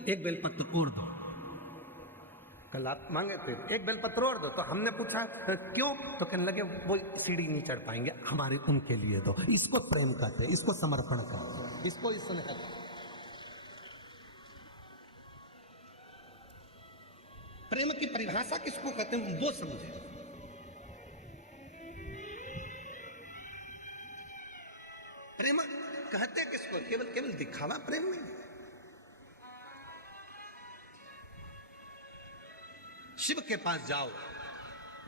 एक बेलपत्र और दो। कल आप मांगे थे एक बेलपत्र और दो, तो हमने पूछा क्यों? तो कहने लगे वो सीढ़ी नहीं चढ़ पाएंगे, हमारे उनके लिए दो। इसको प्रेम करते, इसको समर्पण करते, इसको स्नेह। प्रेम की परिभाषा किसको कहते हैं वो समझे। प्रेम कहते किसको? केवल दिखावा प्रेम नहीं। शिव के पास जाओ,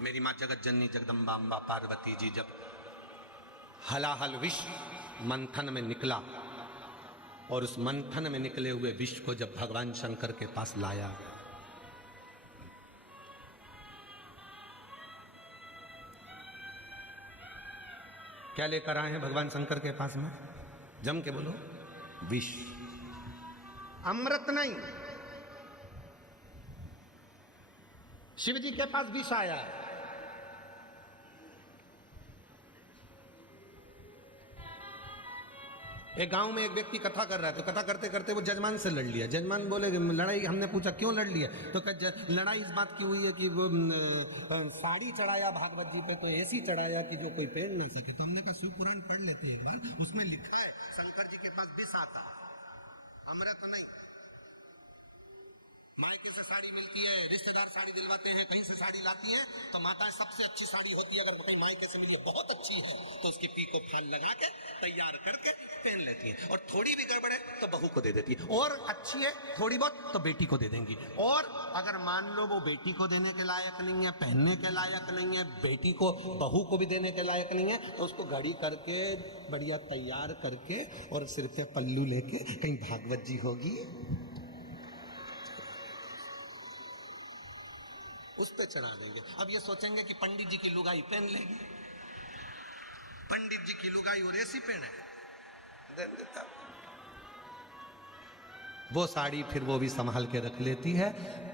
मेरी मां जगत जननी जगदम्बा अम्बा पार्वती जी जब हलाहल विष मंथन में निकला और उस मंथन में निकले हुए विष को जब भगवान शंकर के पास लाया, क्या लेकर आए हैं भगवान शंकर के पास में? जम के बोलो, विष, अमृत नहीं। शिव जी के पास विष आया है। एक गांव में एक व्यक्ति कथा कर रहा है, तो कथा करते करते वो जजमान से लड़ लिया। जजमान बोले लड़ाई, हमने पूछा क्यों लड़ लिया? तो लड़ाई इस बात की हुई है कि वो साड़ी चढ़ाया भागवत जी पे, तो ऐसी चढ़ाया कि जो कोई पहन नहीं सके। तो हमने कहा शिव पुराण पढ़ लेते एक बार, उसमें लिखा है शंकर जी के पास विष आता है, अमृत नहीं। मायके से साड़ी मिलती है, रिश्तेदार साड़ी दिलवाते हैं, कहीं से साड़ी लाती हैं, तो माता सबसे अच्छी साड़ी होती है, अगर कहीं मायके से मिली बहुत अच्छी है तो उसकी पीको फाल लगा के तैयार करके पहन लेती है, और थोड़ी भी गड़बड़ है तो बहू को दे देती है, और अच्छी है थोड़ी बहुत तो बेटी को दे देंगी। और अगर मान लो वो बेटी को देने के लायक नहीं है, पहनने के लायक नहीं है, बेटी को बहू को भी देने के लायक नहीं है, तो उसको घड़ी करके बढ़िया तैयार करके और सिर पे पल्लू लेके कहीं भागवत जी होगी उस पे चढ़ा देंगे। अब ये सोचेंगे कि पंडित जी की लुगाई पहन लेगी, पंडित जी की लुगाई और ऐसी पहने, देता वो साड़ी फिर वो भी संभाल के रख लेती है,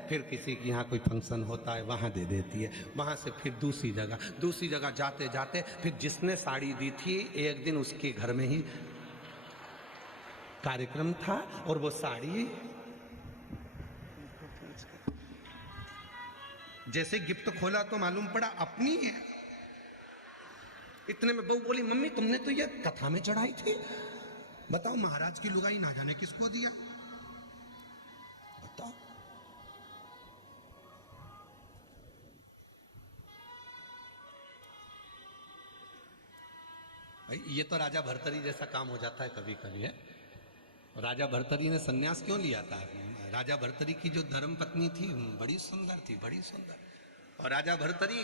फिर किसी के यहाँ कोई फंक्शन होता है वहां दे देती है, वहां से फिर दूसरी जगह जाते जाते फिर जिसने साड़ी दी थी एक दिन उसके घर में ही कार्यक्रम था, और वो साड़ी जैसे गिफ्ट खोला तो मालूम पड़ा अपनी है। इतने में बहू बोली मम्मी तुमने तो ये कथा में चढ़ाई थी, बताओ महाराज की लुगाई ना जाने किसको दिया, बताओ। भाई ये तो राजा भर्तरी जैसा काम हो जाता है कभी कभी है। राजा भर्तरी ने सन्यास क्यों लिया था? राजा भर्तरी की जो धर्म पत्नी थी बड़ी सुंदर थी, बड़ी सुंदर, और राजा भर्तरी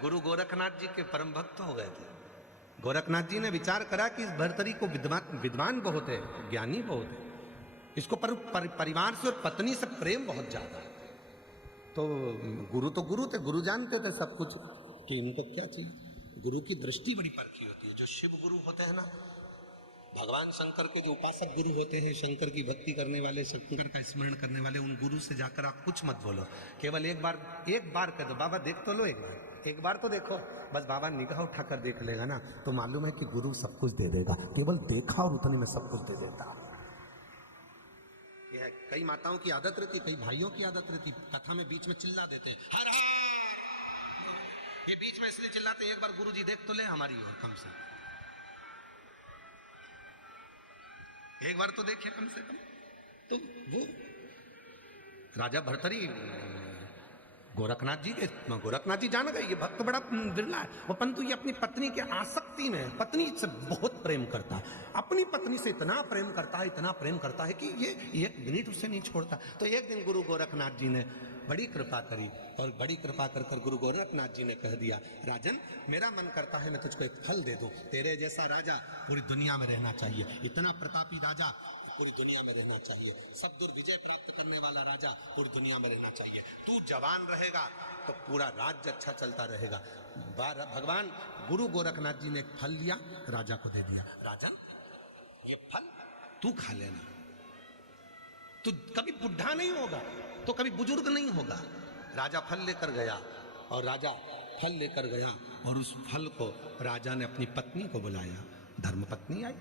गुरु गोरखनाथ जी के परम भक्त हो गए थे। गोरखनाथ जी ने विचार करा कि इस भर्तरी को विद्वान बहुत है, ज्ञानी बहुत है, इसको परिवार से और पत्नी से प्रेम बहुत ज्यादा है। तो गुरु थे, गुरु जानते थे सब कुछ कि इनको क्या चाहिए। गुरु की दृष्टि बड़ी परखी होती है। जो शिव गुरु होते हैं ना, भगवान शंकर के जो उपासक गुरु होते हैं, शंकर की भक्ति करने वाले, शंकर का स्मरण करने वाले, उन गुरु से जाकर आप कुछ मत बोलो, केवल एक बार कह दो बाबा देख तो लो, एक बार तो देखो, बस बाबा निगाह उठाकर देख लेगा ना तो मालूम है कि गुरु सब कुछ दे देगा। केवल देखा और उतने में सब कुछ दे देता। यह कई माताओं की आदत रहती, कई भाइयों की आदत रहती, कथा में बीच में चिल्ला देते हर ये बीच में इसलिए चिल्लाते, एक बार गुरु जी देख तो ले हमारी ओर, कम से एक बार तो देखे कम से कम। तो वो राजा भर्तरी गोरखनाथ जी जान गए, ये भक्त बड़ा बिरला है वो, परंतु ये अपनी पत्नी के आसक्ति में, पत्नी से बहुत प्रेम करता है, अपनी पत्नी से इतना प्रेम करता है कि ये एक मिनट उसे नहीं छोड़ता। तो एक दिन गुरु गोरखनाथ जी ने बड़ी कृपा करी, और बड़ी कृपा कर गुरु गोरखनाथ जी ने कह दिया, राजन मेरा मन करता है मैं तुझको एक फल दे दूं, तेरे जैसा राजा पूरी दुनिया में रहना चाहिए, इतना प्रतापी राजा पूरी दुनिया में रहना चाहिए, सब दूर विजय प्राप्त करने वाला राजा पूरी दुनिया में रहना चाहिए, तू जवान रहेगा तो पूरा राज्य अच्छा चलता रहेगा। भगवान गुरु गोरखनाथ जी ने एक फल लिया, राजा को दे दिया, राजन ये फल तू खा लेना, तू कभी बुढ़ा नहीं होगा, तो कभी बुजुर्ग नहीं होगा। राजा फल लेकर गया, और राजा फल लेकर गया, और उस फल को राजा ने अपनी पत्नी को बुलाया, धर्मपत्नी आई,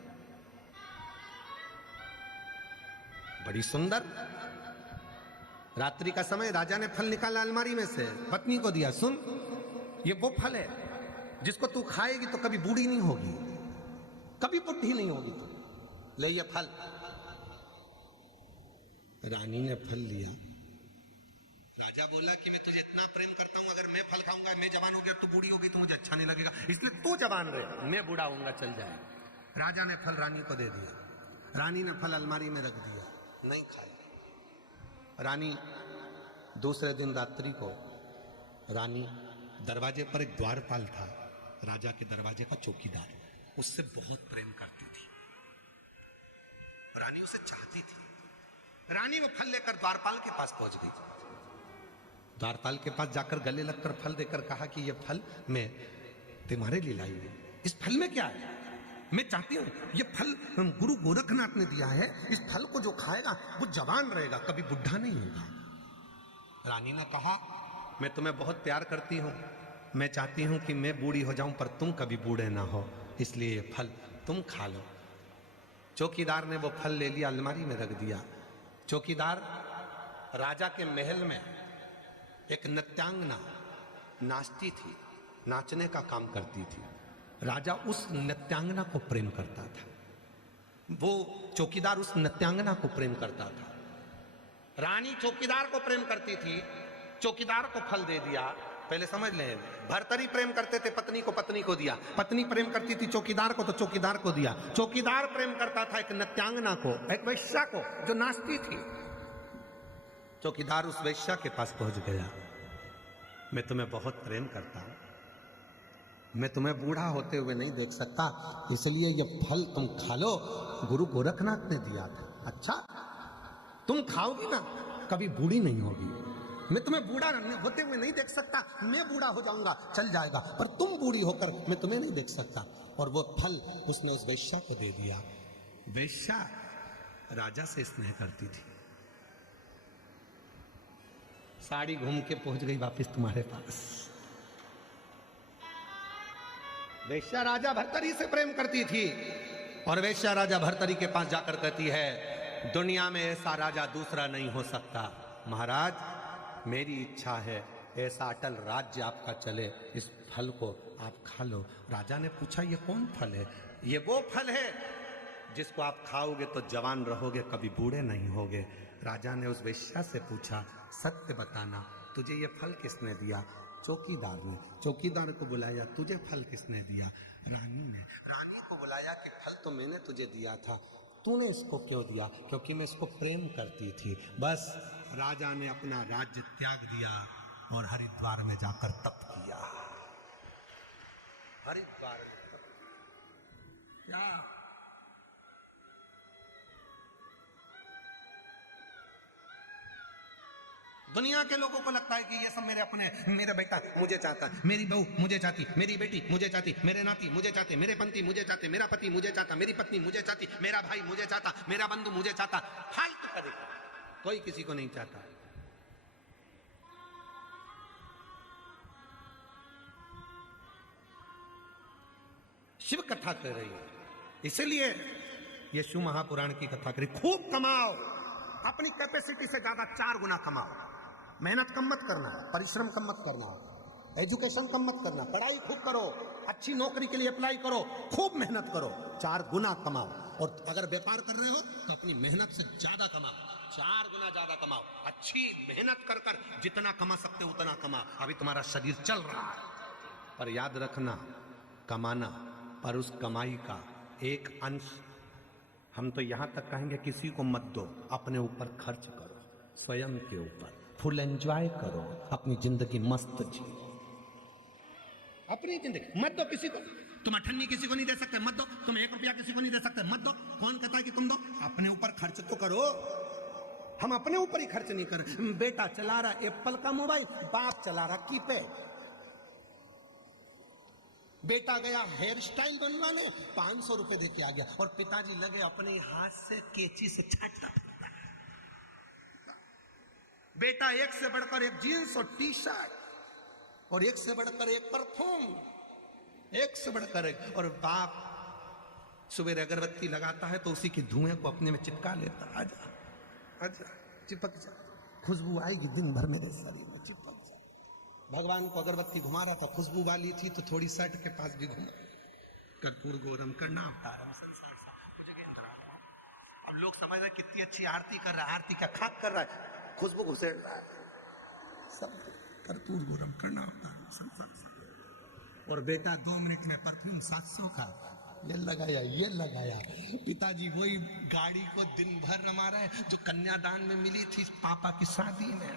बड़ी सुंदर, रात्रि का समय, राजा ने फल निकाला अलमारी में से, पत्नी को दिया, सुन ये वो फल है जिसको तू खाएगी तो कभी बूढ़ी नहीं होगी, कभी बुढ़ी नहीं होगी, तू ले ये फल। रानी ने फल लिया, राजा बोला कि मैं तुझे इतना प्रेम करता हूं, अगर मैं फल खाऊंगा, मैं जवान हो गया, तू बूढ़ी हो गई तो मुझे अच्छा नहीं लगेगा, इसलिए तू जवान रहे, मैं बूढ़ा होऊंगा, चल जाए। राजा ने फल रानी को दे दिया, रानी ने फल अलमारी में रख दिया, नहीं खाई। रानी दूसरे दिन रात्रि को, रानी दरवाजे पर एक द्वारपाल था, राजा के दरवाजे का चौकीदार, उससे बहुत प्रेम करती थी, रानी उसे चाहती थी। रानी वो फल लेकर द्वारपाल के पास पहुंच गई, द्वारपाल के पास जाकर गले लगकर फल देकर कहा कि ये फल मैं तुम्हारे लिए लाई हूं, इस फल में क्या है, मैं चाहती हूं ये फल गुरु गोरखनाथ ने दिया है, इस फल को जो खाएगा वो जवान रहेगा, कभी बुढ़ा नहीं होगा। रानी ने कहा, मैं तुम्हें बहुत प्यार करती हूं, मैं चाहती हूं कि मैं बूढ़ी हो जाऊं पर तुम कभी बूढ़े ना हो, इसलिए ये फल तुम खा लो। चौकीदार ने वो फल ले लिया, अलमारी में रख दिया। चौकीदार राजा के महल में एक नृत्यांगना नाचती थी, नाचने का काम करती थी, राजा उस नृत्यांगना को प्रेम करता था, वो चौकीदार उस नृत्यांगना को प्रेम करता था। रानी चौकीदार को प्रेम करती थी, चौकीदार को फल दे दिया। पहले समझ ले, भर्तरी प्रेम करते थे पत्नी को, पत्नी को दिया, पत्नी प्रेम करती थी चौकीदार को तो चौकीदार को दिया, चौकीदार प्रेम करता था एक नृत्यांगना को, एक वैश्या को जो नाचती थी। चौकीदार उस वैश्या के पास पहुंच गया, मैं तुम्हें बहुत प्रेम करता हूं, मैं तुम्हें बूढ़ा होते हुए नहीं देख सकता, इसलिए ये फल तुम खा लो, गुरु गोरखनाथ ने दिया था। अच्छा, तुम खाओगी ना, कभी बूढ़ी नहीं होगी, मैं तुम्हें बूढ़ा होते हुए नहीं देख सकता, मैं बूढ़ा हो जाऊंगा, चल जाएगा, पर तुम बूढ़ी होकर मैं तुम्हें नहीं देख सकता। और वो फल उसने उस वैश्या को दे दिया। वैश्या राजा से स्नेह करती थी, साड़ी घूम के पहुंच गई वापस तुम्हारे पास। वैश्या राजा भर्तरी से प्रेम करती थी, और वैश्या राजा भर्तरी के पास जाकर कहती है, दुनिया में ऐसा राजा दूसरा नहीं हो सकता, महाराज मेरी इच्छा है ऐसा अटल राज्य आपका चले, इस फल को आप खा लो। राजा ने पूछा, ये कौन फल है? ये वो फल है जिसको आप खाओगे तो जवान रहोगे, कभी बूढ़े नहीं होगे। राजा ने उस वैश्या से पूछा, सत्य बताना, तुझे ये फल किसने दिया? चौकीदार ने। चौकीदार को बुलाया, तुझे फल किसने दिया? रानी ने। रानी को बुलाया कि फल तो मैंने तुझे दिया था, तूने इसको क्यों दिया? क्योंकि मैं इसको प्रेम करती थी। बस राजा ने अपना राज्य त्याग दिया और हरिद्वार में जाकर तप किया। हरिद्वार में तप क्या? दुनिया के लोगों को लगता है कि ये सब मेरे अपने, मेरा बेटा मुझे चाहता, मेरी बहू मुझे चाहती, मेरी बेटी मुझे चाहती, मेरे नाती मुझे चाहते, मेरे पति मुझे चाहते, मेरा पति मुझे चाहता, मेरी पत्नी मुझे चाहती, मेरा भाई मुझे चाहता, मेरा बंधु मुझे चाहता। फालतू का देखो, कोई किसी को नहीं चाहता। शिव कथा कर रही है, इसलिए ये शिव महापुराण की कथा करी। खूब कमाओ, अपनी कैपेसिटी से ज्यादा 4 गुना कमाओ, मेहनत कम मत करना, परिश्रम कम मत करना, एजुकेशन कम मत करना, पढ़ाई खूब करो, अच्छी नौकरी के लिए अप्लाई करो, खूब मेहनत करो, 4 गुना कमाओ। और अगर व्यापार कर रहे हो तो अपनी मेहनत से ज्यादा कमाओ, 4 गुना ज्यादा कमाओ। अच्छी मेहनत कर कर जितना कमा सकते हो उतना कमाओ। अभी तुम्हारा शरीर चल रहा है, पर याद रखना, कमाना, पर उस कमाई का एक अंश, हम तो यहां तक कहेंगे, किसी को मत दो, अपने ऊपर खर्च करो, स्वयं के ऊपर फुल एंजॉय करो, अपनी जिंदगी मस्त जियो, अपनी जिंदगी मत दो किसी को। तुम अठन्नी किसी को नहीं दे सकते, मत दो। तुम 1 रुपया किसी को नहीं दे सकते, मत दो। कौन कहता है कि तुम दो? अपने ऊपर खर्च तो करो। हम अपने ऊपर ही खर्च नहीं कर रहे। बेटा चला रहा एप्पल का मोबाइल, बाप चला रहा कीपैड। बेटा गया हेयर स्टाइल बनवाने, 500 रुपए दे के आ गया, और पिताजी लगे अपने हाथ से केची से छाटता। बेटा एक से बढ़कर एक जीन्स और टी शर्ट, और एक से बढ़कर एक परफ्यूम, एक से बढ़कर एक, और बाप सुबह अगरबत्ती लगाता है तो उसी की धुएं को अपने में चिपका लेता। आजा आजा, चिपक जा, खुशबू आएगी दिन भर मेरे शरीर में, चिपक जा। भगवान को अगरबत्ती घुमा रहा था, खुशबू वाली थी तो थोड़ी शर्ट के पास भी घुमा, कर्पूर गौरम करना अवतारम संसार सार। अब लोग समझ रहे कितनी अच्छी आरती कर रहा है, आरती का खाक कर रहा है, खुशबू घुसेड़ रहा है, सब कर्पूर गौरम करना अवतारम संसार सार। और बेटा 2 मिनट में परफ्यूम 700 का, ये लगाया ये लगाया। पिताजी वही गाड़ी को दिन भर रमा रहा है जो कन्यादान में मिली थी पापा की शादी में,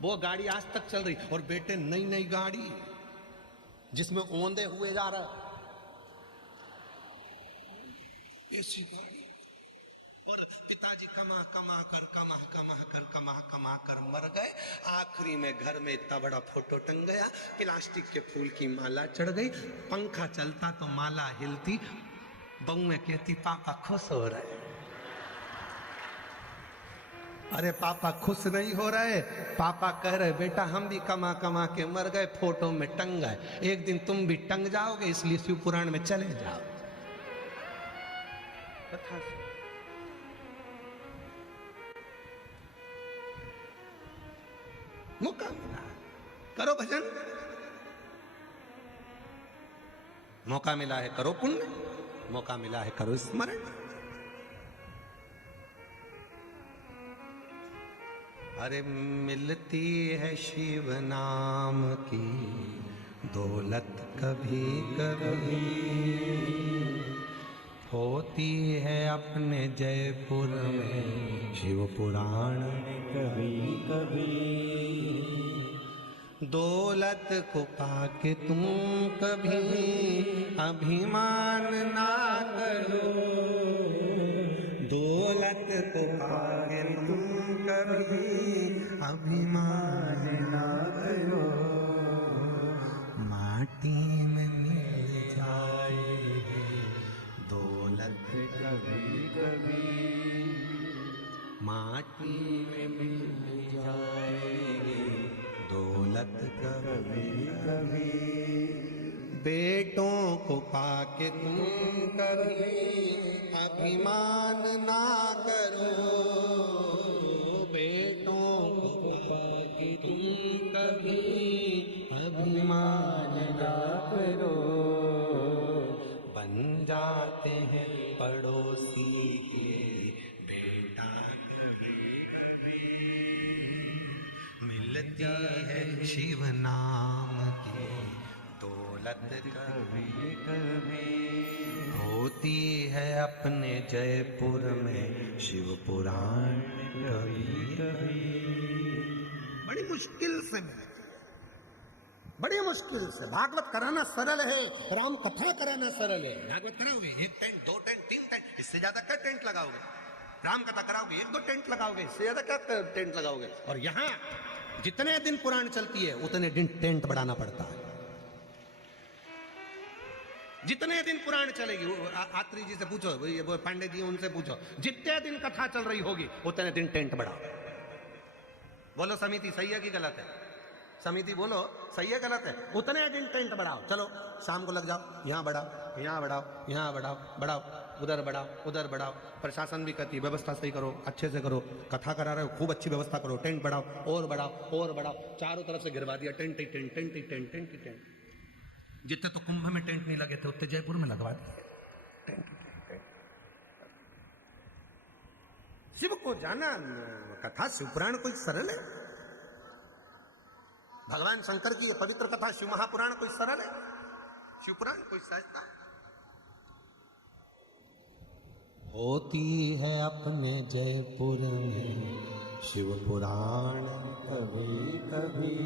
वो गाड़ी आज तक चल रही। और बेटे नई नई गाड़ी जिसमें ओंधे हुए जा रहा है, ऐसी गाड़ी। और पिताजी कमा कर मर गए। आखिरी में घर में इतना बड़ा फोटो टंग गया, प्लास्टिक के फूल की माला चढ़ गई, पंखा चलता तो माला हिलती, बहुएं कहती पापा खुश हो रहे। अरे पापा खुश नहीं हो रहे, पापा कह रहे बेटा हम भी कमा कमा के मर गए, फोटो में टंग गए, एक दिन तुम भी टंग जाओगे, इसलिए शिव पुराण में चले जाओ। कथा से मौका मिला, करो भजन, मौका मिला है करो पुण्य, मौका मिला है करो स्मरण। अरे मिलती है शिव नाम की दौलत कभी कभी, होती है अपने जयपुर में शिव पुराण कभी कभी। दौलत को पाके तुम कभी अभिमान ना करो, दौलत को पाके तुम कभी अभिमान ना करो, माटी में मिल जाएगी दौलत कभी कभी, माटी में मिल जाएगी दौलत कभी कभी। बेटों को पाके तुम कभी अभिमान ना करो, बेटों को पाके तुम कभी अभिमान ना करो, बन जाते हैं पड़ोसी के बेटा कभी कभी, मिलती है शिव नाम की दौलत कभी कभी, होती है अपने जयपुर में शिव पुराण कभी कभी। बड़ी मुश्किल से मिले, बड़ी मुश्किल से। भागवत कराना सरल है, राम कथा कराना सरल है। भागवत कराओगे 1 टेंट 2 टेंट 3 टेंट, इससे ज्यादा क्या टेंट लगाओगे? राम कथा कराओगे 1-2 टेंट लगाओगे, इससे ज्यादा क्या टेंट लगाओगे? और यहाँ जितने दिन पुराण चलती है उतने दिन टेंट बढ़ाना पड़ता है। जितने दिन पुराण चलेगी, आत्री जी से पूछो, वो पांडे जी उनसे पूछो, जितने दिन कथा चल रही होगी उतने दिन टेंट बढ़ाओ। बोलो समिति सही है कि गलत है? समिति बोलो सही है गलत है? उतने दिन टेंट बढ़ाओ। चलो शाम को लग जाओ, यहाँ बढ़ाओ, यहाँ बढ़ाओ, यहाँ बढ़ाओ, बढ़ाओ। उधर बढ़ाओ। प्रशासन भी कहती है व्यवस्था सही करो, अच्छे से करो, कथा करा रहे हो खूब अच्छी व्यवस्था करो, टेंट बढ़ाओ, और बढ़ाओ। चारों तरफ से गिरवा दिया टेंट ही टेंट। जितने तो कुंभ में टेंट नहीं लगे थे उतने जयपुर में लगवा दिए टेंट। शिव को जाना कथा शिवपुराण कोई सरल है? भगवान शंकर की पवित्र कथा शिव महापुराण कोई सरल है? शिवपुराण कोई सहजता है? होती है अपने जयपुर में शिव पुराण कभी कभी।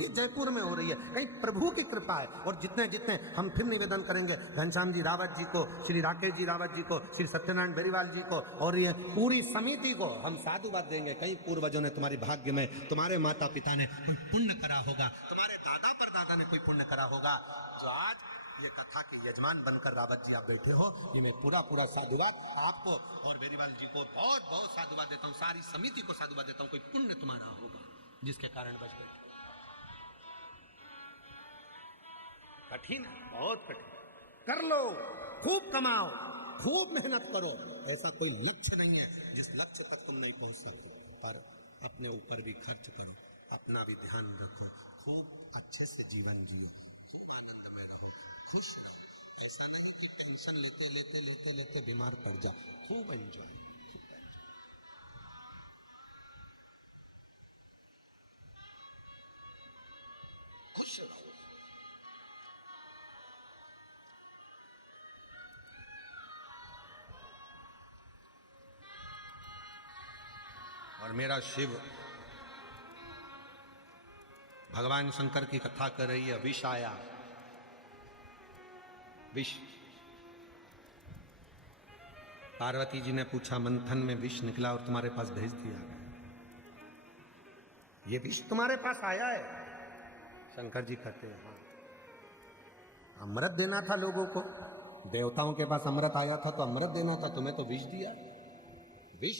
ये जयपुर में हो रही है, कहीं प्रभु की कृपा है। और जितने हम फिर निवेदन करेंगे घनश्याम जी रावत जी को, श्री राकेश जी रावत जी को, श्री सत्यनारायण बेरीवाल जी को और ये पूरी समिति को हम साधुवाद देंगे। कहीं पूर्वजों ने तुम्हारी भाग्य में, तुम्हारे माता पिता ने कोई पुण्य करा होगा, तुम्हारे दादा परदादा ने कोई पुण्य करा होगा, जो आज ये कथा के यजमान बनकर रावत जी आप बैठे हो। ये मैं पूरा साधुवाद आपको और बेरीवाल जी को बहुत साधुवाद देता हूँ, सारी समिति को साधुवाद देता हूँ। कोई पुण्य तुम्हारा होगा जिसके कारण बच गए। कठिन है, बहुत कठिन। कर लो, खूब कमाओ, खूब मेहनत करो, ऐसा कोई लक्ष्य नहीं है जिस लक्ष्य तक तुम नहीं पहुंच सकते। पर अपने ऊपर भी खर्च करो, अपना भी ध्यान रखो, खूब अच्छे से जीवन जियो, खूब आनंद में रहो, खुश रहो। ऐसा नहीं कि टेंशन लेते बीमार पड़ जा। खूब एंजॉय, खुश रहो। और मेरा शिव भगवान शंकर की कथा कर रही है। विष आया, विष। पार्वती जी ने पूछा, मंथन में विष निकला और तुम्हारे पास भेज दिया गया, ये विष तुम्हारे पास आया है? शंकर जी कहते हैं हाँ, अमृत देना था लोगों को, देवताओं के पास अमृत आया था तो अमृत देना था, तुम्हें तो विष दिया। विष?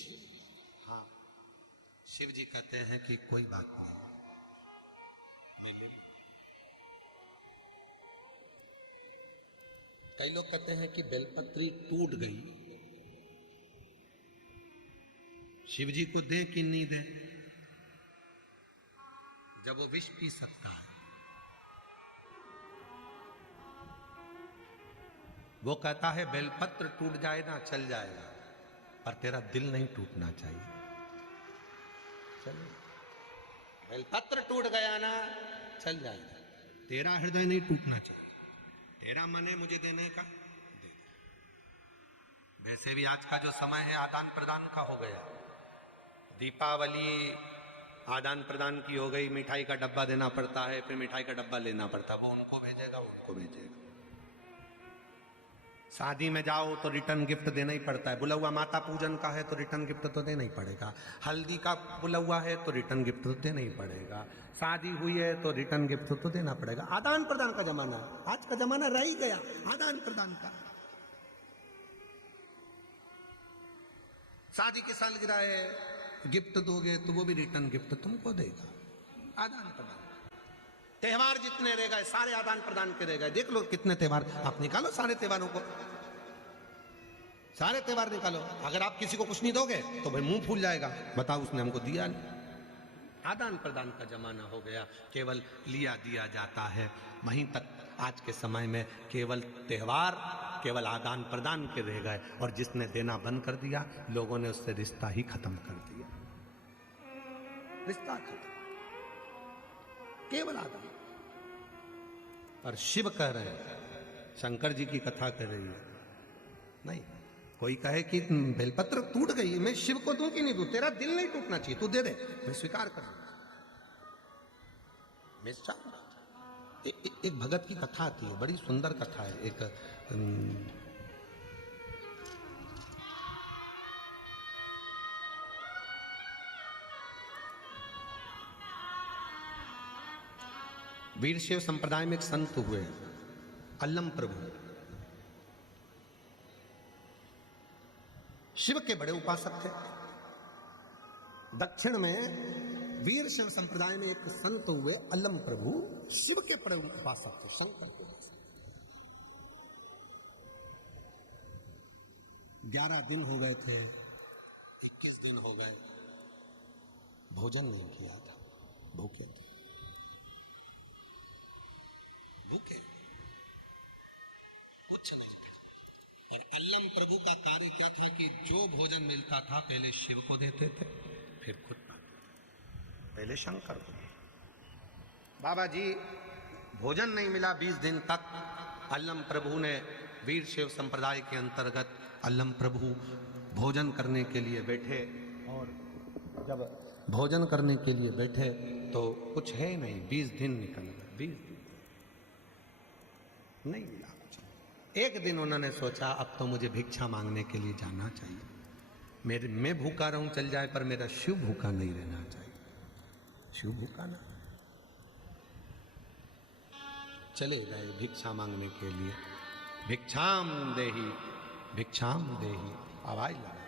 हाँ। शिव जी कहते हैं कि कोई बात नहीं, मैं ले। कई लोग कहते हैं कि बेलपत्री टूट गई, शिव जी को दे कि नहीं दे, जब वो विष पी सकता है। वो कहता है बेलपत्र टूट जाए ना चल जाएगा, पर तेरा दिल नहीं टूटना चाहिए। चलिए, बेलपत्र टूट गया ना चल जाएगा, तेरा हृदय नहीं टूटना चाहिए। तेरा मन है मुझे देने का, दे। वैसे भी आज का जो समय है आदान प्रदान का हो गया। दीपावली आदान प्रदान की हो गई, मिठाई का डब्बा देना पड़ता है, फिर मिठाई का डब्बा लेना पड़ता है, वो उनको भेजेगा, उनको भेजेगा। शादी में जाओ तो रिटर्न गिफ्ट देना ही पड़ता है। बुलौआ माता पूजन का है तो रिटर्न गिफ्ट तो देना ही पड़ेगा। हल्दी का बुलौआ है तो रिटर्न गिफ्ट तो देना ही पड़ेगा। शादी हुई है तो रिटर्न गिफ्ट तो देना पड़ेगा। आदान प्रदान का जमाना है, आज का जमाना रह ही गया आदान प्रदान का। शादी की सालगिरह है, गिफ्ट दोगे तो वो भी रिटर्न गिफ्ट तुमको देगा। आदान प्रदान। त्योहार जितने रह गए सारे आदान प्रदान के रह गए। देख लो कितने त्योहार, आप निकालो सारे त्योहारों को, सारे त्योहार निकालो। अगर आप किसी को कुछ नहीं दोगे तो भाई मुंह फूल जाएगा, बताओ उसने हमको दिया नहीं। आदान प्रदान का जमाना हो गया, केवल लिया दिया जाता है। वहीं तक आज के समय में केवल त्योहार, केवल आदान प्रदान के रह गए, और जिसने देना बंद कर दिया लोगों ने उससे रिश्ता ही खत्म कर दिया। रिश्ता खत्म, केवल आदान। और शिव कह रहे हैं, शंकर जी की कथा कर रही है, नहीं कोई कहे कि बेलपत्र टूट गई, मैं शिव को दूं कि नहीं दूं, तेरा दिल नहीं टूटना चाहिए, तू दे दे, मैं स्वीकार कर लूं। मैं चाहूंगा। एक भगत की कथा आती है, बड़ी सुंदर कथा है। एक वीरशैव संप्रदाय में एक संत हुए, अल्लम प्रभु, शिव के बड़े उपासक थे। दक्षिण में वीरशैव संप्रदाय में एक संत हुए अल्लम प्रभु, शिव के बड़े उपासक थे, शंकर के उपासक। 11 दिन हो गए थे, 21 दिन हो गए, भोजन नहीं किया था, भूखे थे, भूखे, कुछ नहीं था। और अल्लम प्रभु का कार्य क्या था कि जो भोजन मिलता था पहले शिव को देते थे, फिर खुद पाते थे, पहले शंकर को। बाबा जी भोजन नहीं मिला 20 दिन तक। अल्लम प्रभु ने वीर शैव संप्रदाय के अंतर्गत अल्लम प्रभु भोजन करने के लिए बैठे, और जब भोजन करने के लिए बैठे तो कुछ है नहीं, 20 दिन निकल गए, 20 दिन नहीं मिला कुछ। एक दिन उन्होंने सोचा अब तो मुझे भिक्षा मांगने के लिए जाना चाहिए, मैं भूखा रहूं चल जाए पर मेरा शिव भूखा नहीं रहना चाहिए, शिव भूखा ना। चले गए भिक्षा मांगने के लिए, भिक्षाम देही आवाज लगा।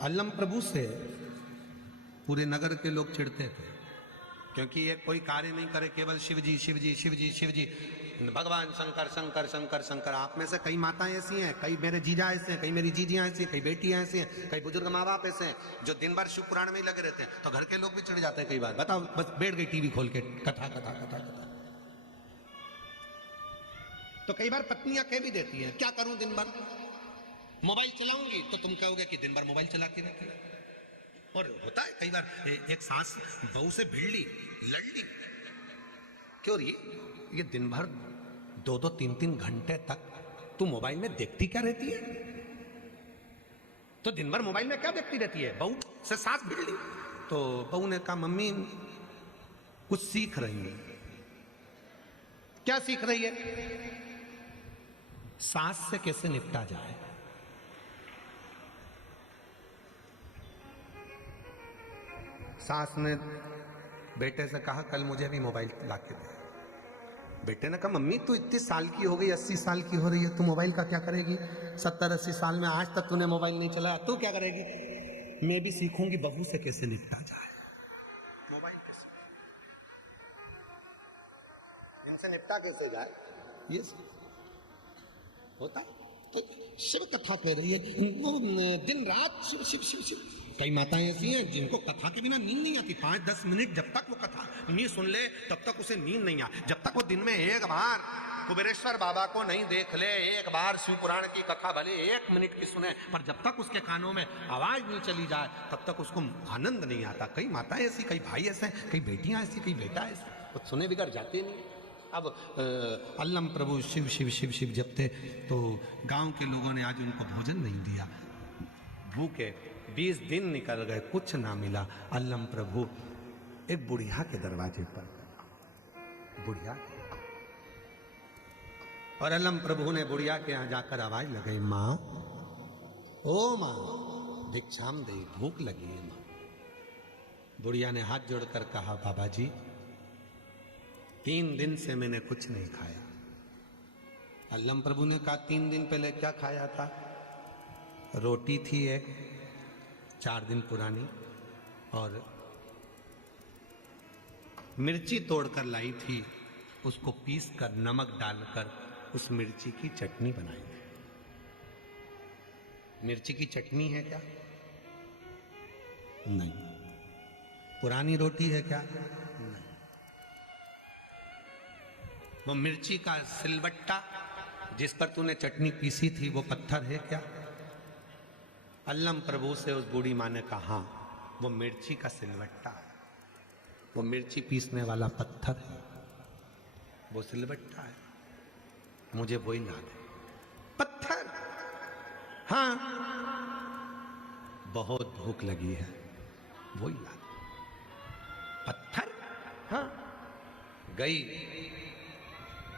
अल्लम प्रभु से पूरे नगर के लोग चिढ़ते थे, क्योंकि ये कोई कार्य नहीं करे, केवल शिवजी शिवजी शिवजी शिवजी, भगवान शंकर शंकर शंकर शंकर। आप में से कई माताएं ऐसी हैं, कई मेरे जीजा ऐसे हैं, कई मेरी जीजियां ऐसी हैं, कई बेटियां ऐसी हैं, कई बुजुर्ग माँ बाप ऐसे हैं जो दिन भर शिव पुराण में ही लगे रहते हैं, तो घर के लोग भी चिढ़ जाते हैं कई बार। बताओ, बस बैठ गई टीवी खोल के कथा कथा कथा कथा। तो कई बार पत्नियां कह भी देती हैं क्या करूं दिन भर मोबाइल चलाऊंगी, तो तुम कहोगे कि दिन भर मोबाइल चला के रहती है। और होता है कई बार एक सास बहू से भिड़ ली, लड़ ली, क्यों ये दिन भर 2-3 घंटे तक तू मोबाइल में देखती क्या रहती है, तो दिन भर मोबाइल में क्या देखती रहती है। बहू से सास भिड़ ली, तो बहू ने कहा मम्मी कुछ सीख रही है। क्या सीख रही है? सास से कैसे निपटा जाए। सास ने बेटे से कहा कल मुझे भी मोबाइल ला के दे। बेटे ने कहा मम्मी तू इतनी साल की हो गई, 80 साल की हो रही है, तू मोबाइल का क्या करेगी? 70-80 साल में आज तक तूने मोबाइल नहीं चलाया, तू क्या करेगी? मैं भी सीखूंगी बहू से कैसे निपटा जाए, मोबाइल कैसे, इनसे निपटा कैसे जाए, ये होता। तो शिव कथा कह रही है, वो दिन रात शिव शिव शिव शिव। कई माताएं ऐसी हैं जिनको कथा के बिना नींद नहीं आती, 5-10 मिनट जब तक वो कथा नहीं सुन ले तब तक उसे नींद नहीं आ। जब तक वो दिन में एक बार कुबेरेश्वर बाबा को नहीं देख ले, एक बार शिव पुराण की कथा भले 1 मिनट की सुने, पर जब तक उसके कानों में आवाज नहीं चली जाए तब तक उसको आनंद नहीं आता। कई माताएं ऐसी, कई भाई ऐसे, कई बेटियां ऐसी, कई बेटा ऐसे, वो सुने बिगड़ जाते नहीं। अब अल्लम प्रभु शिव शिव शिव शिव जपते, तो गांव के लोगों ने आज उनको भोजन नहीं दिया, भूखे 20 दिन निकल गए, कुछ ना मिला। अल्लम प्रभु एक बुढ़िया के दरवाजे पर, बुढ़िया, और अल्लम प्रभु ने बुढ़िया के यहाँ जाकर आवाज लगाई, माँ ओ माँ भिक्षाम दे, भूख लगी है माँ। बुढ़िया ने हाथ जोड़कर कहा बाबा जी 3 दिन से मैंने कुछ नहीं खाया। अल्लम प्रभु ने कहा 3 दिन पहले क्या खाया था? रोटी थी एक 4 दिन पुरानी, और मिर्ची तोड़कर लाई थी, उसको पीस कर नमक डालकर उस मिर्ची की चटनी बनाई थी। मिर्ची की चटनी है क्या? नहीं। पुरानी रोटी है क्या? नहीं। वो मिर्ची का सिलबट्टा जिस पर तूने चटनी पीसी थी वो पत्थर है क्या? अल्लम प्रभु से उस बूढ़ी माँ ने कहा हाँ वो मिर्ची का सिलबट्टा है, वो मिर्ची पीसने वाला पत्थर है, वो सिलबट्टा है, मुझे वही ला दे। पत्थर? हाँ बहुत भूख लगी है, वही ला दे। पत्थर? हाँ। गई,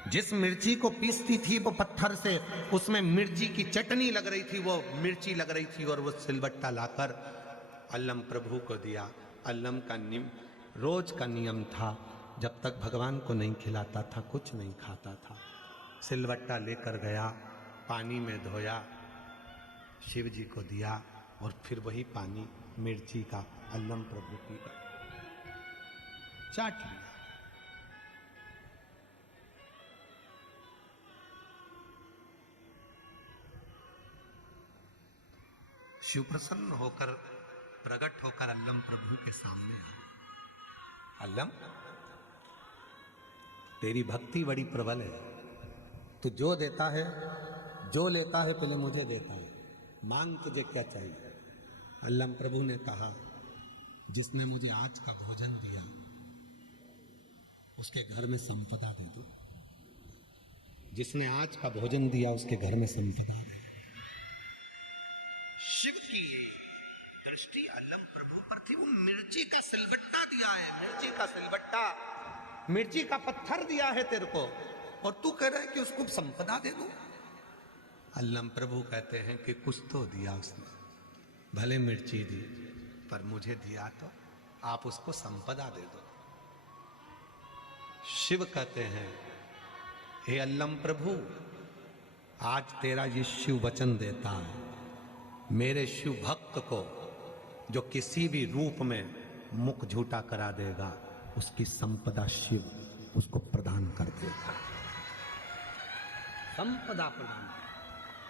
जिस मिर्ची को पीसती थी वो पत्थर से, उसमें मिर्ची की चटनी लग रही थी, वो मिर्ची लग रही थी, और वो सिलबट्टा लाकर अल्लम प्रभु को दिया। अल्लम का रोज का नियम था, जब तक भगवान को नहीं खिलाता था कुछ नहीं खाता था। सिलबट्टा लेकर गया, पानी में धोया, शिव जी को दिया, और फिर वही पानी मिर्ची का अल्लम प्रभु पी गए, चाट लिया। शिव प्रसन्न होकर प्रकट होकर अल्लम प्रभु के सामने आया। अल्लम, तेरी भक्ति बड़ी प्रबल है, तू जो देता है, जो लेता है, पहले मुझे देता है, मांग तुझे क्या चाहिए। अल्लम प्रभु ने कहा, जिसने मुझे आज का भोजन दिया उसके घर में संपदा दे दो। जिसने आज का भोजन दिया उसके घर में संपदा दे। शिव की दृष्टि अल्लम प्रभु पर थी। वो मिर्ची का सिलबट्टा दिया है, मिर्ची का सिलबट्टा, मिर्ची का पत्थर दिया है तेरे को, और तू कह रहा है कि उसको संपदा दे दो। अल्लम प्रभु कहते हैं कि कुछ तो दिया उसने, भले मिर्ची दी, पर मुझे दिया तो आप उसको संपदा दे दो। शिव कहते हैं, हे अल्लम प्रभु, आज तेरा ये शिव वचन देता है, मेरे शिव भक्त को जो किसी भी रूप में मुख झूठा करा देगा, उसकी संपदा शिव उसको प्रदान कर देगा। संपदा प्रदान।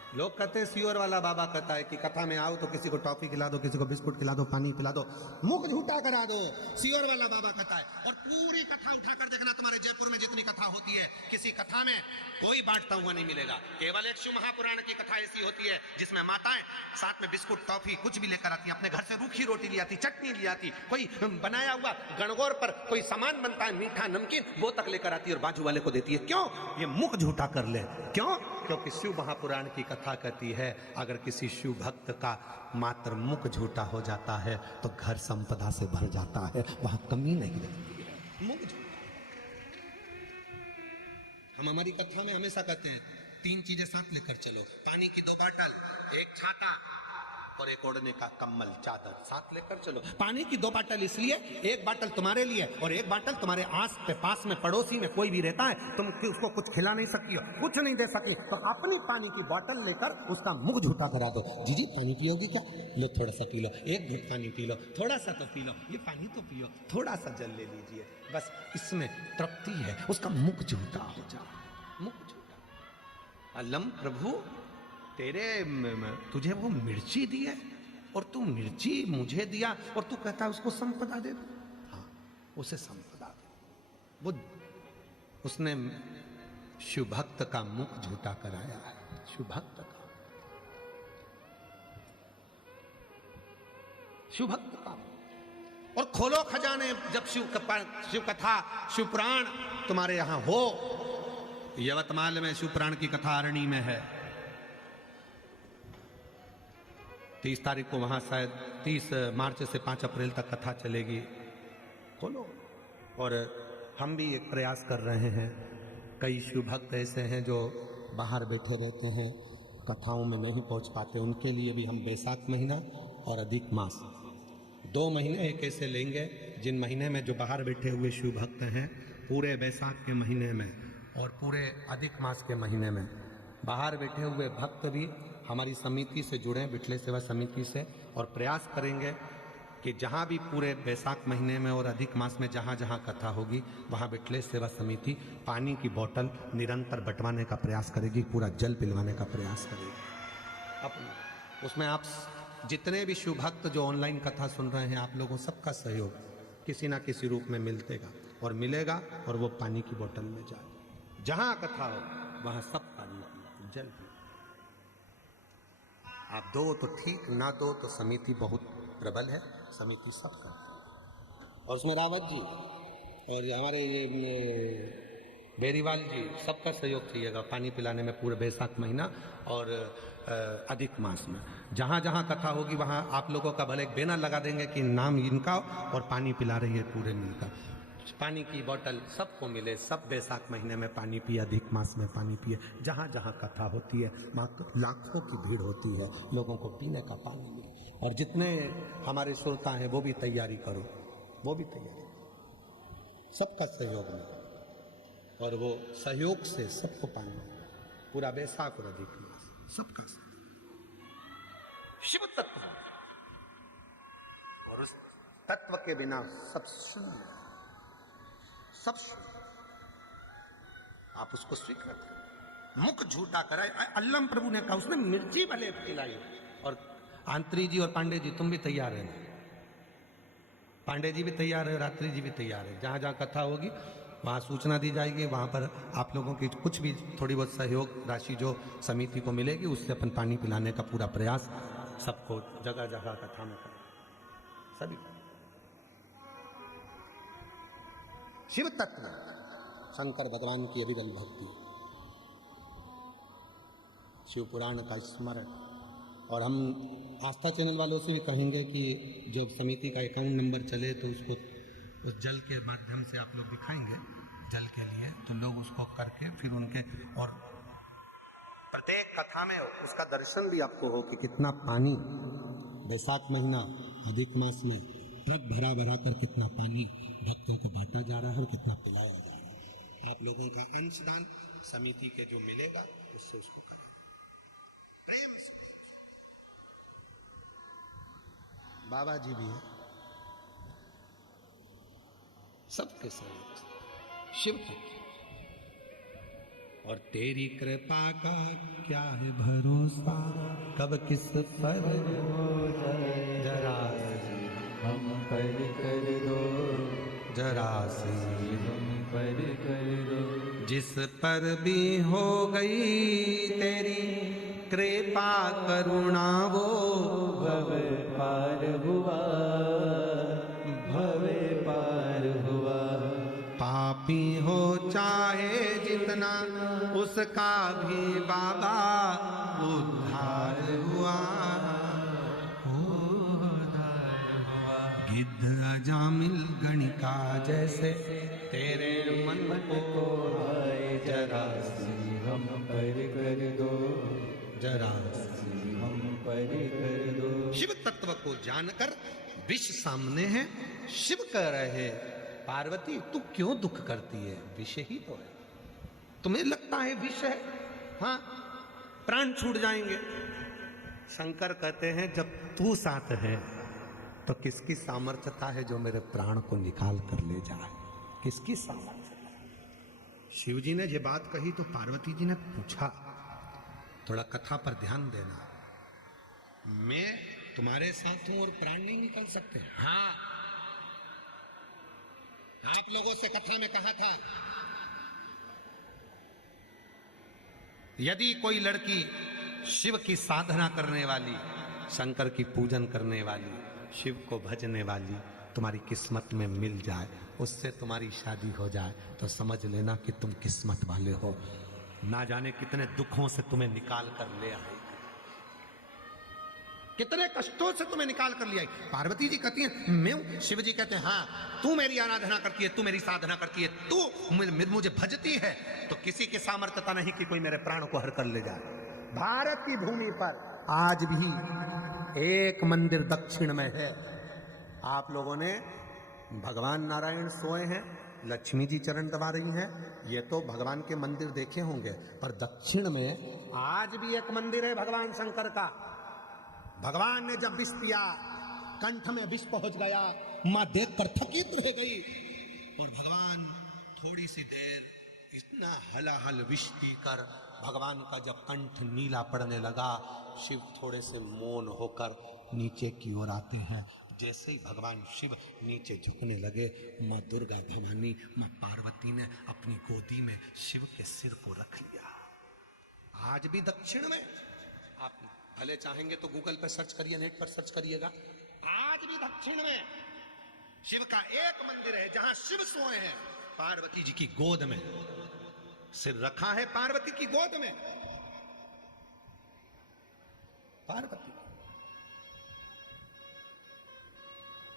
लोग कहते हैं, सियोर वाला बाबा कहता है कि कथा में आओ तो किसी को टॉफी खिला दो, किसी को बिस्कुट खिला दो, पानी पिला दो, मुख झूठा करा दो। सियोर वाला बाबा कहता है। और पूरी कथा उठाकर देखना, तुम्हारे जयपुर में जितनी कथा होती है, किसी कथा में कोई बांटता हुआ नहीं मिलेगा। केवल एक शिव महापुराण की कथा ऐसी होती है जिसमें माताएं साथ में बिस्कुट, टॉफी कुछ भी लेकर आती, अपने घर से रूखी रोटी ले आती, चटनी ले आती, कोई बनाया हुआ गणगौर पर कोई सामान बनता है, मीठा नमकीन, वो तक लेकर आती है और बाजू वाले को देती है। क्यों? ये मुख झूठा कर ले। क्यों? क्योंकि शिव महापुराण की कथा कहती है, अगर किसी शिव भक्त का मात्र मुख झूठा हो जाता है तो घर संपदा से भर जाता है, वहां कमी नहीं रहती है। मुख झूठा। हम हमारी कथा में हमेशा कहते हैं, 3 चीजें साथ लेकर चलो, पानी की 2 बाटल, एक छाता और एक ओढ़ने का कम्बल, चादर साथ लेकर चलो। पानी की 2 बाटल इसलिए, एक बाटल तुम्हारे लिए और एक बाटल तुम्हारे आस पे पास में पड़ोसी में कोई भी रहता है, तुम उसको कुछ खिला नहीं सकी हो, कुछ नहीं दे सकी, तो अपनी पानी की बोतल लेकर उसका मुख झूठा करा दो। जीजी पानी पियोगी क्या? लो थोड़ा सा पी लो, एक घूंट पानी पी लो, थोड़ा सा तो पी लो, ये पानी तो पियो, थोड़ा सा जल ले लीजिए, बस इसमें तृप्ति है। उसका मुख झूठा हो जाए, मुख झूठा। अल्लम प्रभु, तुझे वो मिर्ची दी है और तू मिर्ची मुझे दिया और तू कहता है उसको संपदा दे दो। हाँ, उसे संपदा दे। वो उसने शिव भक्त का मुख झूठा कराया है, शिव भक्त का, शिव भक्त का। और खोलो खजाने, जब शिव कथा, शिव पुराण तुम्हारे यहां हो। यवतमाल में शिव पुराण की कथा अरणी में है, 30 तारीख को वहां शायद 30 मार्च से 5 अप्रैल तक कथा चलेगी। खोलो। और हम भी एक प्रयास कर रहे हैं, कई शिव भक्त ऐसे हैं जो बाहर बैठे रहते हैं, कथाओं में नहीं पहुंच पाते, उनके लिए भी हम बैसाख महीना और अधिक मास 2 महीने एक ऐसे लेंगे, जिन महीने में जो बाहर बैठे हुए शिव भक्त हैं, पूरे बैसाख के महीने में और पूरे अधिक मास के महीने में बाहर बैठे हुए भक्त भी हमारी समिति से जुड़े, बिटले सेवा समिति से, और प्रयास करेंगे कि जहाँ भी पूरे बैसाख महीने में और अधिक मास में जहाँ जहाँ कथा होगी, वहाँ बिटले सेवा समिति पानी की बोतल निरंतर बंटवाने का प्रयास करेगी, पूरा जल पिलवाने का प्रयास करेगी। अपने उसमें आप जितने भी शिव भक्त जो ऑनलाइन कथा सुन रहे हैं, आप लोगों सबका सहयोग किसी ना किसी रूप में मिलतेगा और मिलेगा, और वो पानी की बोतल में जाए। जहाँ कथा हो वहाँ सब पानी पिए, जल पिए। आप दो तो ठीक, ना दो तो समिति बहुत प्रबल है, समिति सब करती है। और उसमें रावत जी और हमारे ये बेरीवाल जी सबका सहयोग चाहिएगा पानी पिलाने में, पूरे बैसाख महीना और अधिक मास में। जहाँ जहाँ कथा होगी वहाँ आप लोगों का भले एक बैनर लगा देंगे कि नाम इनका और पानी पिला रही है पूरे मिलकर। पानी की बोतल सबको मिले, सब बैसाख महीने में पानी पिए, अधिक मास में पानी पिए। जहाँ जहाँ कथा होती है वहाँ लाखों की भीड़ होती है, लोगों को पीने का पानी मिले। और जितने हमारे श्रोता हैं वो भी तैयारी करो, वो भी तैयारी, सबका सहयोग में, और वो सहयोग से सबको पानी, पूरा बैसाख और अधिक मास सबका शिव तत्व, और उस तत्व के बिना सब शून्य, सब शून्य। आप उसको स्वीकार करें। मुख झूठा कराए। अल्लम प्रभु ने कहा, उसने मिर्ची भले खिलाई और आंत्री जी और पांडे जी तुम भी तैयार रहना, पांडे जी भी तैयार है, रात्रि जी भी तैयार है। जहाँ जहाँ कथा होगी वहाँ सूचना दी जाएगी, वहाँ पर आप लोगों की कुछ भी थोड़ी बहुत सहयोग राशि जो समिति को मिलेगी उससे अपन पानी पिलाने का पूरा प्रयास सबको जगह जगह कथा में करें सभी। शिव तत्व शंकर भगवान की अविरल भक्ति, शिव पुराण का स्मरण। और हम आस्था चैनल वालों से भी कहेंगे कि जब समिति का अकाउंट नंबर चले तो उसको उस जल के माध्यम से आप लोग दिखाएंगे जल के लिए, तो लोग उसको करके फिर उनके और प्रत्येक कथा में उसका दर्शन भी आपको हो कि कितना पानी बैसाख महीना अधिक मास में ट्रक भरा भरा कर कितना पानी भक्तों को बांटा जा रहा है और कितना पिलाया जा रहा है। आप लोगों का अंशदान समिति के जो मिलेगा उससे उसको करें प्रेम से। बाबा जी भी है सबके साथ शिव का। और तेरी कृपा का क्या है भरोसा, कब किस पर हो जाए, जरा हम पर कर दो, जरा सी हम पर कर दो। जिस पर भी हो गई तेरी कृपा करुणा वो भव पार हुआ, भव पार हुआ। पापी हो चाहे जितना उसका भी बाबा उद्धार हुआ, उद्धार हुआ। गिद्ध अजामिल गणिका जैसे तेरे मन को आए, जरा सी हम पर कर दो, जरा सी हम पर कर दो। शिव तत्व को जानकर विष सामने है, शिव कह रहे पार्वती तू क्यों दुख करती है, विष ही तो है, तुम्हें लगता है विष है, हाँ प्राण छूट जाएंगे। शंकर कहते हैं जब तू साथ है तो किसकी सामर्थ्यता है जो मेरे प्राण को निकाल कर ले जाए, किसकी सामर्थ्यता। शिव जी ने ये बात कही तो पार्वती जी ने पूछा, थोड़ा कथा पर ध्यान देना, मैं तुम्हारे साथ हूं और प्राण नहीं निकल सकते। हाँ आप लोगों से कथा में कहा था यदि कोई लड़की शिव की साधना करने वाली, शंकर की पूजन करने वाली, शिव को भजने वाली तुम्हारी किस्मत में मिल जाए, उससे तुम्हारी शादी हो जाए तो समझ लेना कि तुम किस्मत वाले हो। ना जाने कितने दुखों से तुम्हें निकाल कर ले आई, कितने कष्टों से तुम्हें निकाल कर ले आई। पार्वती जी कहती हैं मैं हूं, शिव जी कहते हैं हाँ तू मेरी आराधना करती है, तू मेरी साधना करती है, तू मुझे भजती है, तो किसी की सामर्थ्यता नहीं कि कोई मेरे प्राण को हर कर ले जाए। भारत की भूमि पर आज भी एक मंदिर दक्षिण में है। आप लोगों ने भगवान नारायण सोए हैं, लक्ष्मी जी चरण दबा रही हैं, ये तो भगवान के मंदिर देखे होंगे, पर दक्षिण में आज भी एक मंदिर है भगवान शंकर का। भगवान ने जब विष पिया, कंठ में विष पहुंच गया, मां देखकर थकित रह गई और भगवान थोड़ी सी देर इतना हलाहल विष पीकर भगवान का जब कंठ नीला पड़ने लगा, शिव थोड़े से मौन होकर नीचे की ओर आते हैं। जैसे ही भगवान शिव नीचे झुकने लगे, माँ दुर्गा भवानी, माँ पार्वती ने अपनी गोदी में शिव के सिर को रख लिया। आज भी दक्षिण में, आप भले चाहेंगे तो गूगल पर सर्च करिए, नेट पर सर्च करिएगा, आज भी दक्षिण में शिव का एक मंदिर है जहां शिव सोए हैं, पार्वती जी की गोद में सिर रखा है, पार्वती की गोद में पार्वती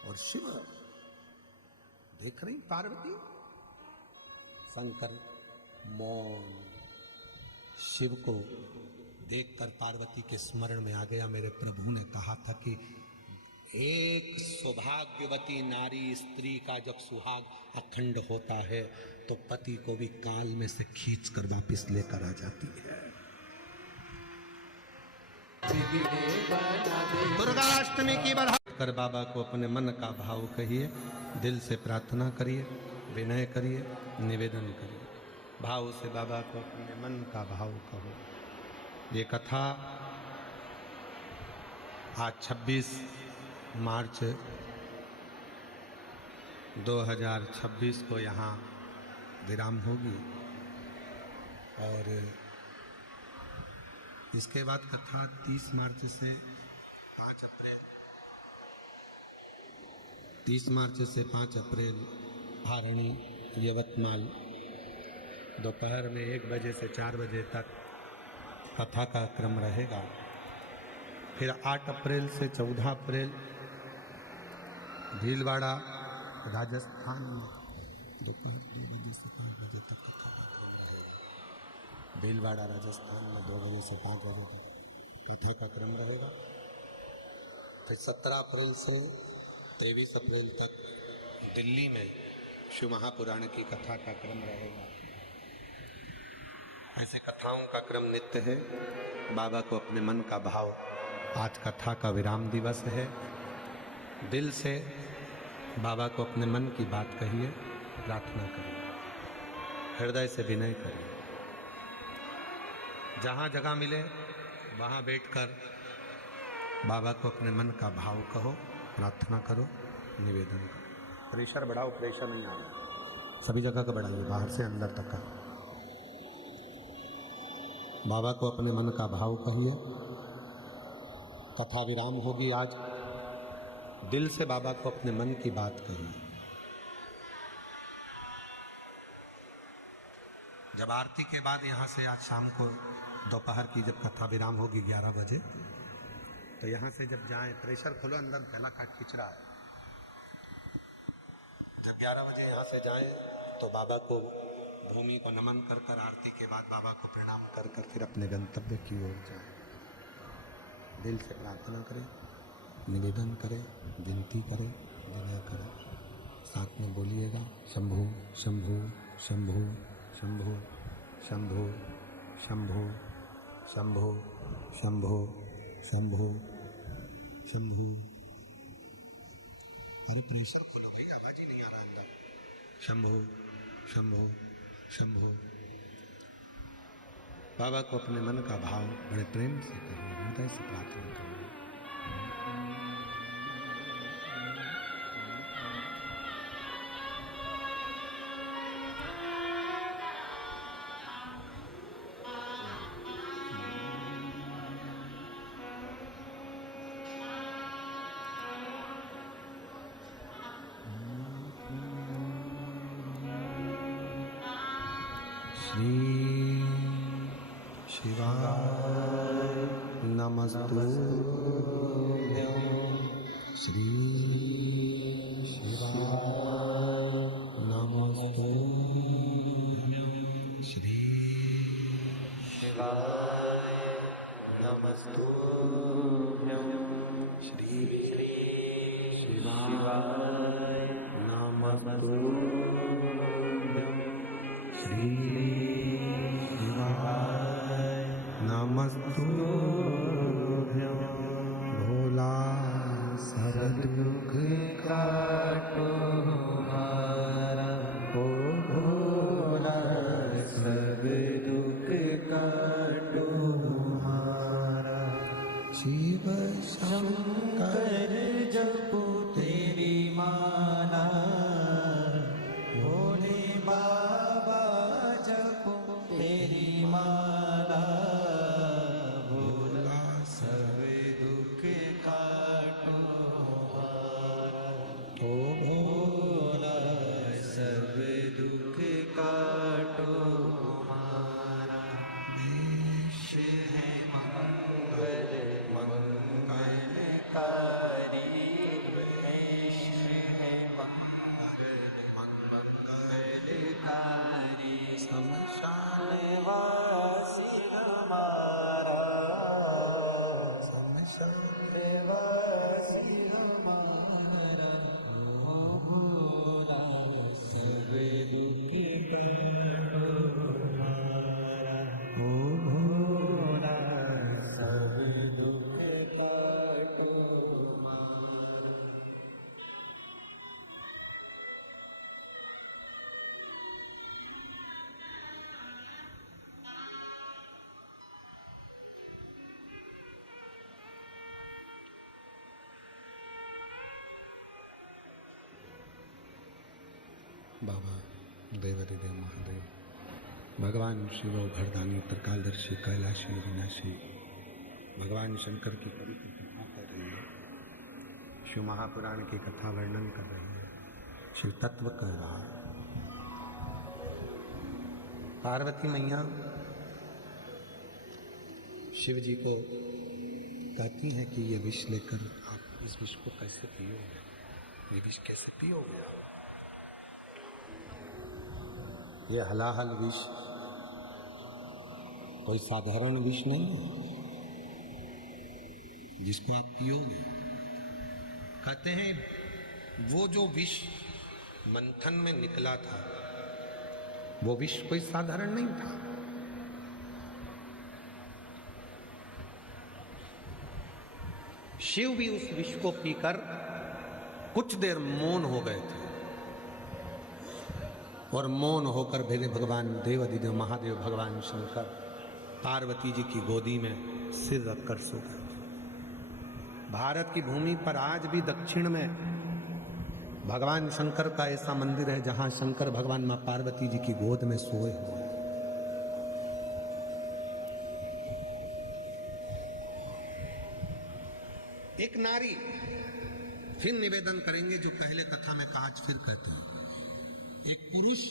और शिव देख रही पार्वती। शंकर मौन, शिव को देखकर पार्वती के स्मरण में आ गया, मेरे प्रभु ने कहा था कि एक सौभाग्यवती नारी स्त्री का जब सुहाग अखंड होता है तो पति को भी काल में से खींच कर वापिस लेकर आ जाती है। दुर्गाष्टमी की बधाई कर बाबा को अपने मन का भाव कहिए, दिल से प्रार्थना करिए, विनय करिए, निवेदन करिए, भाव से बाबा को अपने मन का भाव कहो। ये कथा आज 26 मार्च 2026 को यहाँ विराम होगी और इसके बाद कथा 30 मार्च से 5 अप्रैल 30 मार्च से 5 अप्रैल आरणी यवतमाल दोपहर में 1 बजे से 4 बजे तक कथा का क्रम रहेगा। फिर 8 अप्रैल से 14 अप्रैल भीलवाड़ा राजस्थान में दोपहर 2 बजे से 5 बजे तक कथा का क्रम रहेगा। भीलवाड़ा राजस्थान में 2 बजे से 5 बजे तक कथा का क्रम रहेगा। फिर 17 अप्रैल से 23 अप्रैल तक दिल्ली में शिव महापुराण की कथा का क्रम रहेगा। ऐसे कथाओं का क्रम नित्य है। बाबा को अपने मन का भाव, आज कथा का विराम दिवस है, दिल से बाबा को अपने मन की बात कहिए, प्रार्थना करिए, हृदय से विनय करिए। जहाँ जगह मिले वहाँ बैठकर बाबा को अपने मन का भाव कहो, प्रार्थना करो, निवेदन करो। प्रेशर बढ़ाओ, प्रेशर नहीं आ रहा, सभी जगह का बढ़ाइए, बाहर से अंदर तक का। बाबा को अपने मन का भाव कहिए। कथा विराम होगी आज, दिल से बाबा को अपने मन की बात कहिए। जब आरती के बाद यहाँ से आज शाम को दोपहर की जब कथा विराम होगी 11 बजे, तो यहाँ से जब जाएं, प्रेशर खोलो, अंदर पहला काट खींच रहा है। जब 11 बजे यहाँ से जाएं तो बाबा को भूमि को नमन कर कर आरती के बाद बाबा को प्रणाम कर कर फिर अपने गंतव्य की ओर जाएं। दिल से प्रार्थना करें, निवेदन करें, विनती करें, विनय करें। साथ में बोलिएगा शंभु शंभु शंभु शंभु शंभु शंभु शंभु शंभु शंभु शंभु। अरे प्रेशर खोलो भाई, आवाज ही नहीं आ रहा अंदर। शंभु शंभु शंभु। बाबा को अपने मन का भाव बड़े प्रेम से कहिए, हृदय से प्रार्थना करिए। श्री शिवाय नमस्तुभ्यं। श्री शिवाय नमस्तुभ्यं। श्री शिवाय नमस्तुभ्यं। श्री शिवाय नमस्तुभ्यं। श्री शिवाय नमस्तुभ्यं। भोला सब दुख काटो हमारा, ओ भोला सब दुख काटो हमारा। शिव शंकर जपो तेरी माला, भोले बाबा जपो तेरी माला। भोला सब दुख काटो हमारा, ओ भोला सब दुख काटो हमारा। देश है मंगल मंगलकारी, देश है मंगल मंगलकारी। बाबा देवरिदेव महादेव, भगवान शिव भरदानी त्रिकालदर्शी कैलाशी विनाशी, भगवान शंकर की कवि की कथा कर रही है, शिव महापुराण की कथा वर्णन कर रही है, शिव तत्व कह रहा है। पार्वती मैया शिव जी को कहती हैं कि ये विष लेकर आप इस विष को कैसे पियोगे, ये विष कैसे पियोगे आप? ये हलाहल विष कोई साधारण विष नहीं है जिसको आप पियोगे। कहते हैं वो जो विष मंथन में निकला था वो विष कोई साधारण नहीं था। शिव भी उस विष को पीकर कुछ देर मौन हो गए थे और मौन होकर मेरे भगवान देवाधिदेव महादेव भगवान शंकर पार्वती जी की गोदी में सिर रखकर सो गए। भारत की भूमि पर आज भी दक्षिण में भगवान शंकर का ऐसा मंदिर है जहां शंकर भगवान मां पार्वती जी की गोद में सोए हुए। एक नारी, फिर निवेदन करेंगे जो पहले कथा में कहा, आज फिर कहते हैं, एक पुरुष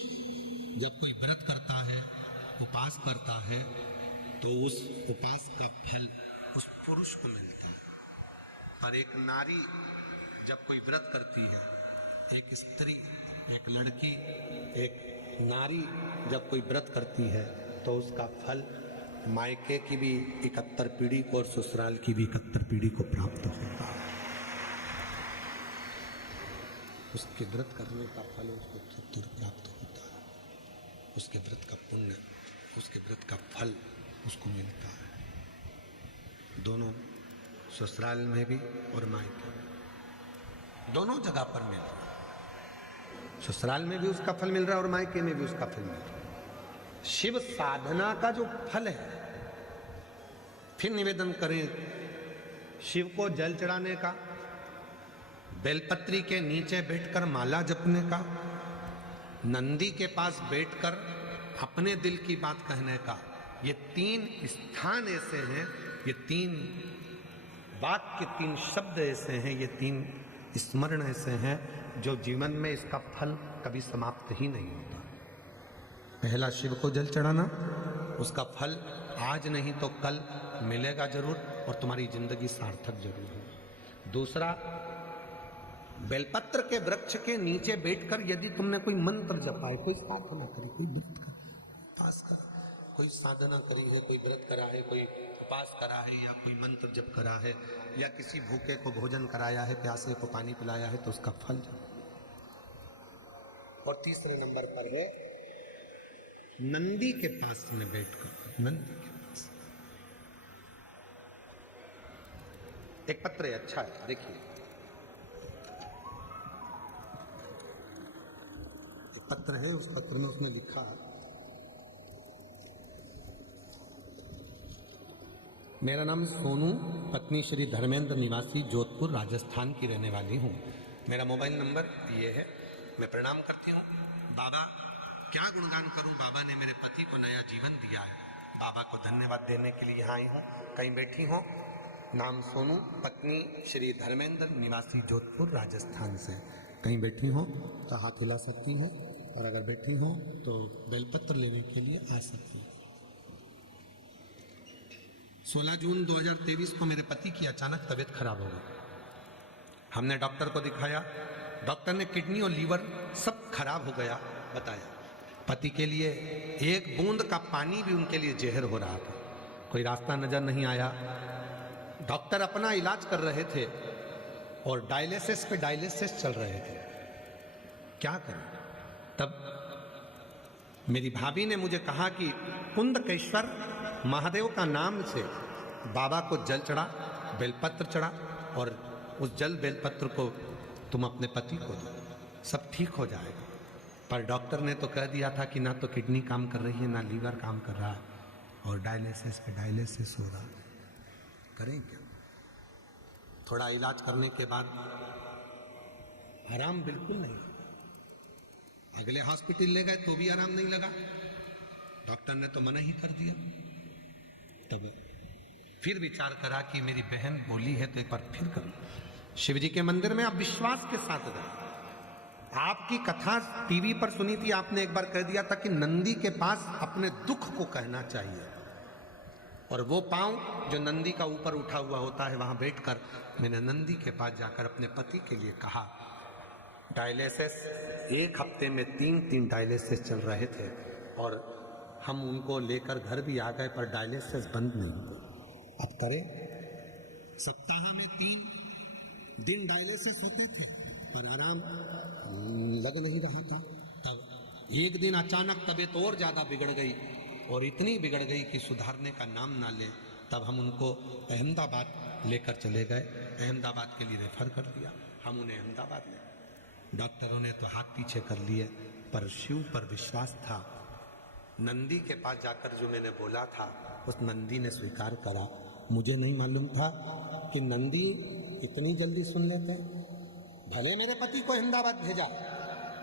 जब कोई व्रत करता है, उपास करता है, तो उस उपास का फल उस पुरुष को मिलता है। और एक नारी जब कोई व्रत करती है, एक स्त्री, एक लड़की, एक नारी जब कोई व्रत करती है तो उसका फल मायके की भी 71 पीढ़ी को और ससुराल की भी 71 पीढ़ी को प्राप्त होता है। उसके व्रत करने का फल उसको तुरंत प्राप्त होता है। उसके व्रत का पुण्य, उसके व्रत का फल उसको मिलता है। दोनों ससुराल में भी और मायके में, दोनों जगह पर मिल रहा है। ससुराल में भी उसका फल मिल रहा है और मायके में भी उसका फल मिल रहा है। शिव साधना का जो फल है, फिर निवेदन करें, शिव को जल चढ़ाने का, बेलपत्री के नीचे बैठकर माला जपने का, नंदी के पास बैठकर अपने दिल की बात कहने का, ये 3 स्थान ऐसे हैं, ये 3 वाक्य, 3 शब्द ऐसे हैं, ये 3 स्मरण ऐसे हैं जो जीवन में इसका फल कभी समाप्त ही नहीं होता। पहला शिव को जल चढ़ाना, उसका फल आज नहीं तो कल मिलेगा जरूर और तुम्हारी जिंदगी सार्थक जरूर होगी। दूसरा, बेलपत्र के वृक्ष के नीचे बैठकर यदि तुमने कोई मंत्र जपा है, कोई साधना करी, कोई व्रत उपास करा, कोई साधना करी है, कोई व्रत करा है, कोई उपास करा है, या कोई मंत्र जप करा है, या किसी भूखे को भोजन कराया है, प्यासे को पानी पिलाया है, तो उसका फल। और तीसरे नंबर पर है नंदी के पास में बैठकर, नंदी के पास एक पत्र है, अच्छा है, देखिए पत्र है, उस पत्र में उसने लिखा, मेरा नाम सोनू, पत्नी श्री धर्मेंद्र, निवासी जोधपुर राजस्थान की रहने वाली हूँ। मेरा मोबाइल नंबर ये है। मैं प्रणाम करती हूँ। बाबा, क्या गुणगान करूँ, बाबा ने मेरे पति को नया जीवन दिया है। बाबा को धन्यवाद देने के लिए यहाँ आई हूँ। कहीं बैठी हो? नाम सोनू, पत्नी श्री धर्मेंद्र, निवासी जोधपुर राजस्थान से। कहीं बैठी हो तो हाथ हिला सकती हैं, और अगर बैठी हो तो बेलपत्र लेने के लिए आ सकती हैं। 16 जून 2023 को मेरे पति की अचानक तबीयत खराब हो गई। हमने डॉक्टर को दिखाया, डॉक्टर ने किडनी और लीवर सब खराब हो गया बताया। पति के लिए एक बूंद का पानी भी उनके लिए जहर हो रहा था। कोई रास्ता नजर नहीं आया। डॉक्टर अपना इलाज कर रहे थे और डायलिसिस पे डायलिसिस चल रहे थे। क्या करें? तब मेरी भाभी ने मुझे कहा कि कुंदकेश्वर महादेव का नाम से बाबा को जल चढ़ा, बेलपत्र चढ़ा, और उस जल बेलपत्र को तुम अपने पति को दो, सब ठीक हो जाएगा। पर डॉक्टर ने तो कह दिया था कि ना तो किडनी काम कर रही है, ना लीवर काम कर रहा है, और डायलिसिस पे डायलिसिस हो रहा। करें क्या? थोड़ा इलाज करने के बाद आराम बिल्कुल नहीं, अगले हॉस्पिटल ले गए तो भी आराम नहीं लगा, डॉक्टर ने तो मना ही कर दिया। तब फिर विचार करा कि मेरी बहन बोली है तो एक बार फिर करूं। शिव जी के मंदिर में आप विश्वास के साथ गए। आपकी कथा टीवी पर सुनी थी, आपने एक बार कह दिया था कि नंदी के पास अपने दुख को कहना चाहिए, और वो पांव जो नंदी का ऊपर उठा हुआ होता है, वहां बैठकर मैंने नंदी के पास जाकर अपने पति के लिए कहा। डायलिसिस 1 हफ्ते में 3 डायलिसिस चल रहे थे, और हम उनको लेकर घर भी आ गए, पर डायलिसिस बंद नहीं हुए। अब करें, सप्ताह में 3 दिन डायलिसिस होते थे, पर आराम लग नहीं रहा था। तब एक दिन अचानक तबीयत और ज्यादा बिगड़ गई, और इतनी बिगड़ गई कि सुधारने का नाम ना ले। तब हम उनको अहमदाबाद लेकर चले गए, अहमदाबाद के लिए रेफर कर दिया। हम उन्हें अहमदाबाद ले, डॉक्टरों ने तो हाथ पीछे कर लिए, पर शिव पर विश्वास था। नंदी के पास जाकर जो मैंने बोला था, उस नंदी ने स्वीकार करा। मुझे नहीं मालूम था कि नंदी इतनी जल्दी सुन लेते। भले मेरे पति को अहमदाबाद भेजा,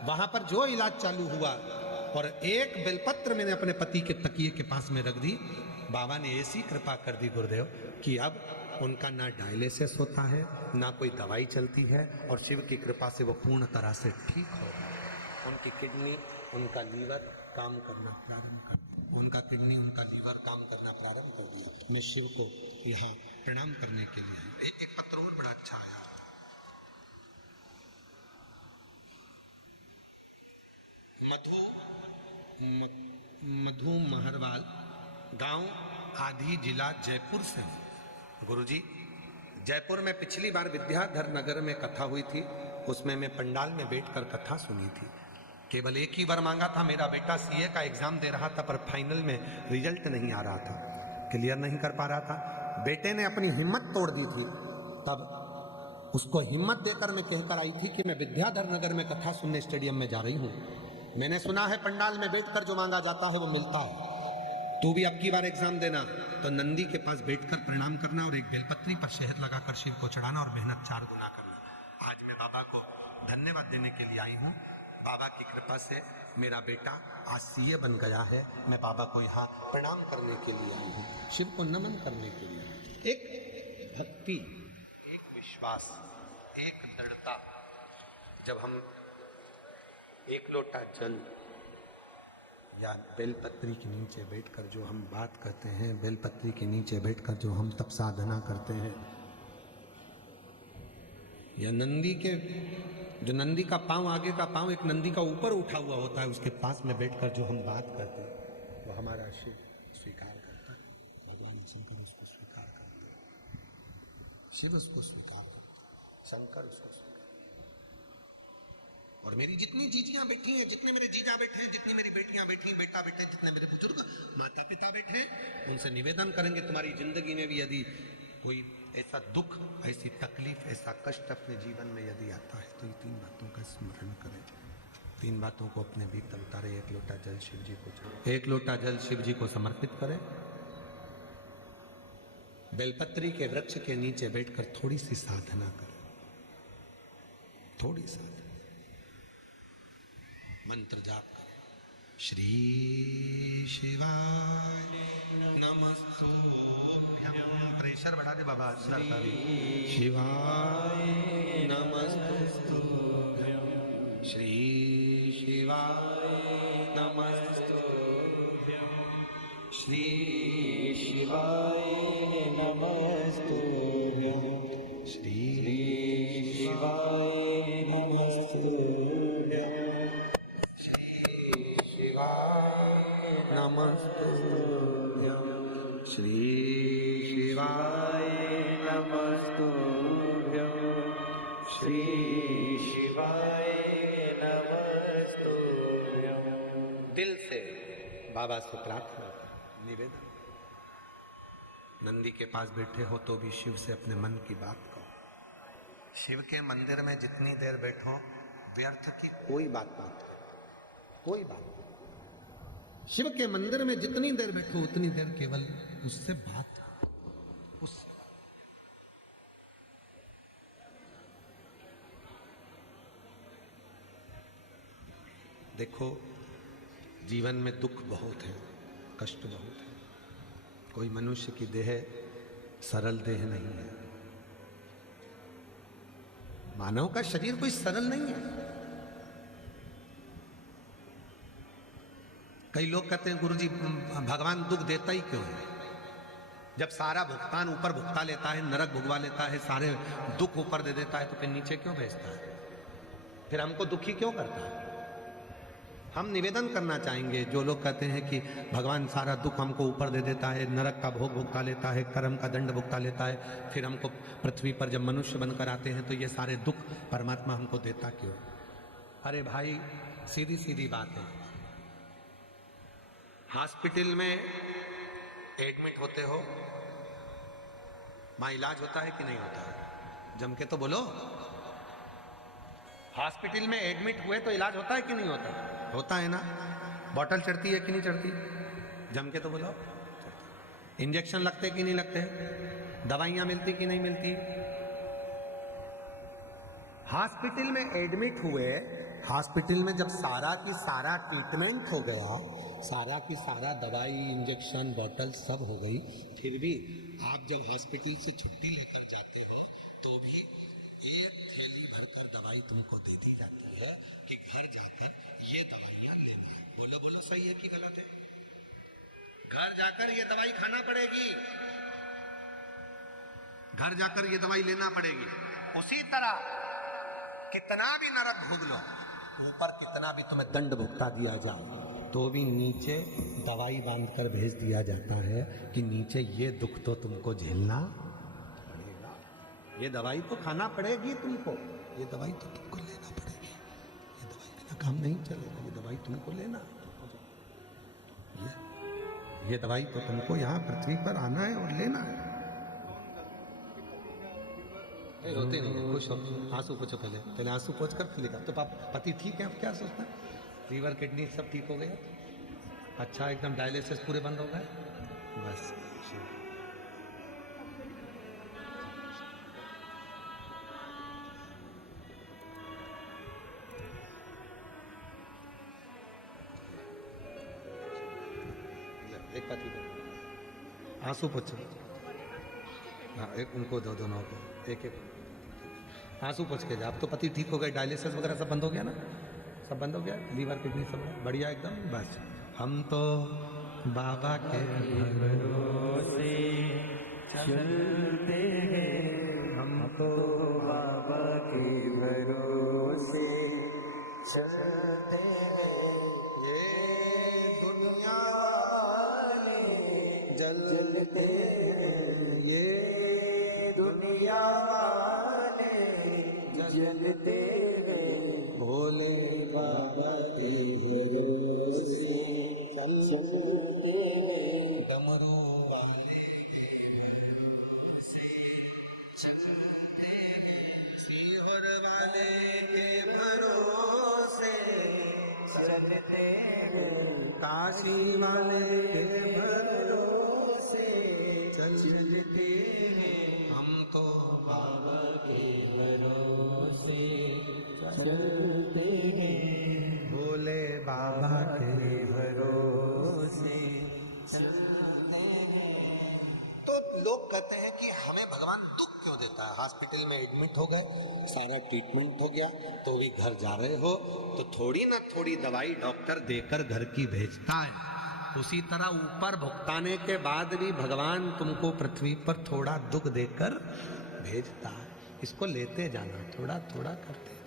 वहां पर जो इलाज चालू हुआ, और एक बेलपत्र मैंने अपने पति के तकिए के पास में रख दी। बाबा ने ऐसी कृपा कर दी गुरुदेव कि अब उनका ना डायलिसिस होता है, ना कोई दवाई चलती है, और शिव की कृपा से वो पूर्ण तरह से ठीक हो गए। उनकी किडनी, उनका लीवर काम करना प्रारंभ कर दिया। उनका किडनी, उनका लीवर काम करना प्रारंभ कर दिया। मैं शिव को यहाँ प्रणाम करने के लिए आया। एक पत्र और बड़ा अच्छा आया। मधु महरवाल, गांव आधी, जिला जयपुर से हूँ। गुरुजी, जयपुर में पिछली बार विद्याधर नगर में कथा हुई थी, उसमें मैं पंडाल में बैठकर कथा सुनी थी। केवल एक ही बार मांगा था। मेरा बेटा सीए का एग्जाम दे रहा था, पर फाइनल में रिजल्ट नहीं आ रहा था, क्लियर नहीं कर पा रहा था। बेटे ने अपनी हिम्मत तोड़ दी थी। तब उसको हिम्मत देकर मैं कहकर आई थी कि मैं विद्याधर नगर में कथा सुनने स्टेडियम में जा रही हूँ। मैंने सुना है पंडाल में बैठकर जो मांगा जाता है वो मिलता है। तू भी अब की बार एग्जाम देना तो नंदी के पास बैठकर प्रणाम करना, और एक बेलपत्री पर शहद लगाकर शिव को चढ़ाना, और मेहनत 4 गुना करना। आज मैं बाबा को धन्यवाद देने के लिए आई हूँ। बाबा की कृपा से मेरा बेटा आज सीए बन गया है। मैं बाबा को यहाँ प्रणाम करने के लिए आई हूँ, शिव को नमन करने के लिए। एक भक्ति, एक विश्वास, एक दृढ़ता। जब हम एक लोटा जल या बेलपत्री के नीचे बैठकर जो हम बात करते हैं, बेलपत्री के नीचे बैठकर जो हम तप साधना करते हैं, या नंदी के, जो नंदी का पांव, आगे का पांव एक नंदी का ऊपर उठा हुआ होता है, उसके पास में बैठकर जो हम बात करते हैं, वो हमारा शिव स्वीकार करता है। भगवान शंकर उसको स्वीकार करते हैं, शिव उसको स्वीकार करता है, शंकर उसको स्वीकार। और मेरी जितनी जीजियां बैठी हैं, जितने मेरे जीजा बैठे हैं, जितनी मेरी बेटियां बैठी, बेटा बैठे, जितने मेरे बुजुर्ग माता पिता बैठे हैं, उनसे निवेदन करेंगे तुम्हारी जिंदगी में भी यदि कोई ऐसा दुख, ऐसी तकलीफ, ऐसा कष्ट अपने जीवन में यदि आता है, तो ये 3 बातों का स्मरण करें। 3 बातों को अपने भीतर उतारे। 1 लोटा जल शिव जी को चढ़ाएं, 1 लोटा जल शिव जी को समर्पित करें। बेलपत्री के वृक्ष के नीचे बैठकर थोड़ी सी साधना करें, थोड़ी साधना, मंत्र जाप करें। श्री शिवाय नमस्तुभ्यं। प्रेशर बढ़ा दे बाबा, सर का भी। शिवाय नमस्तुभ्यं, श्री शिवाय नमस्तुभ्यं, श्री शिवाय नमस्तुभ्यं, श्री शिवाय नमस्तुभ्यं, नमस्तुभ्यं, श्री शिवाय नमस्तुभ्यं, श्री शिवाय नमस्तुभ्यं। दिल से बाबा से प्रार्थना, निवेदन। नंदी के पास बैठे हो तो भी शिव से अपने मन की बात कहो। शिव के मंदिर में जितनी देर बैठो, व्यर्थ की कोई बात मत करो, कोई बात। शिव के मंदिर में जितनी देर बैठो, उतनी देर केवल उससे बात, उससे। देखो, जीवन में दुख बहुत है, कष्ट बहुत है। कोई मनुष्य की देह सरल देह नहीं है। मानव का शरीर कोई सरल नहीं है। कई लोग कहते हैं गुरुजी भगवान दुख देता ही क्यों है? जब सारा भुगतान ऊपर भुगता लेता है, नरक भुगवा लेता है, सारे दुख ऊपर दे देता है, तो फिर नीचे क्यों भेजता है? फिर हमको दुखी क्यों करता है? हम निवेदन करना चाहेंगे, जो लोग कहते हैं कि भगवान सारा दुख हमको ऊपर दे देता है, नरक का भोग भुगता लेता है, कर्म का दंड भुगता लेता है, फिर हमको पृथ्वी पर जब मनुष्य बनकर आते हैं तो ये सारे दुख परमात्मा हमको देता क्यों? अरे भाई, सीधी सीधी बात है। हॉस्पिटल में एडमिट होते हो, वहां इलाज होता है कि नहीं होता है? जम के तो बोलो। हॉस्पिटल में एडमिट हुए तो इलाज होता है कि नहीं होता? होता है ना। बॉटल चढ़ती है कि नहीं चढ़ती? जम के तो बोलो। इंजेक्शन लगते कि नहीं लगते? दवाइयां मिलती कि नहीं मिलती? हॉस्पिटल में एडमिट हुए, हॉस्पिटल में जब सारा की सारा ट्रीटमेंट हो गया, सारा की सारा दवाई, इंजेक्शन, बॉटल सब हो गई, फिर भी आप जब हॉस्पिटल से छुट्टी लेकर जाते हो तो भी एक थैली भरकर दवाई तुमको दे दी जाती है कि घर जाकर ये दवाइयां लेनी है। बोलो बोलो, सही है कि गलत है? घर जाकर ये दवाई खाना पड़ेगी, घर जाकर ये दवाई लेना पड़ेगी। उसी तरह कितना भी नरक भोग लो, ऊपर कितना भी तुम्हें दंड भुगता दिया जाए, तो भी नीचे दवाई बांधकर भेज दिया जाता है कि नीचे ये दुख तो तुमको झेलना पड़ेगा, ये दवाई तो खाना पड़ेगी तुमको, ये दवाई तो तुमको लेना पड़ेगी, ये दवाई बिना काम नहीं चलेगा, ये दवाई तुमको लेना, ये दवाई तो तुमको यहाँ पृथ्वी पर आना है और लेना है। रोते नहीं है, खुश हो, आंसू पोछो, पहले आंसू पोछ कर फिर लिखा। तो पति ठीक है, अब क्या सोचना है? लीवर किडनी सब ठीक हो गया, अच्छा एकदम डायलिसिस पूरे बंद हो गए, बस। एक पति आंसू पोछो, हाँ, एक उनको दो, दोनों को एक एक आंसू पोछ के जा। अब तो पति ठीक हो गए, डायलिसिस वगैरह सब बंद हो गया ना, सब बंद हो गया, लीवर किडनी सब बढ़िया एकदम, बस। हम तो बाबा के भरोसे चलते हैं, हम तो बाबा के भरोसे चलते हैं, ये दुनिया वाले जलते हैं, ये दुनिया वाले जलते हैं, भोले बाबा के भरोसे चलते हैं, डमरू वाले के भरोसे चलते हैं, सीहोर वाले के भरोसे चलते हैं, काशी वाले के भरोसे चलते हैं, हम तो बाबा के भरोसे चलते हैं, भोले बाबा के भरोसे चलते हैं। तो लोग कहते हैं कि हमें भगवान दुख क्यों देता है? हॉस्पिटल में एडमिट हो गए, सारा ट्रीटमेंट हो गया, तो भी घर जा रहे हो, तो थोड़ी ना थोड़ी दवाई डॉक्टर देकर घर की भेजता है। उसी तरह ऊपर भुगताने के बाद भी भगवान तुमको पृथ्वी पर थोड़ा दुख देकर भेजता है। इसको लेते जाना, थोड़ा थोड़ा करते जाओ,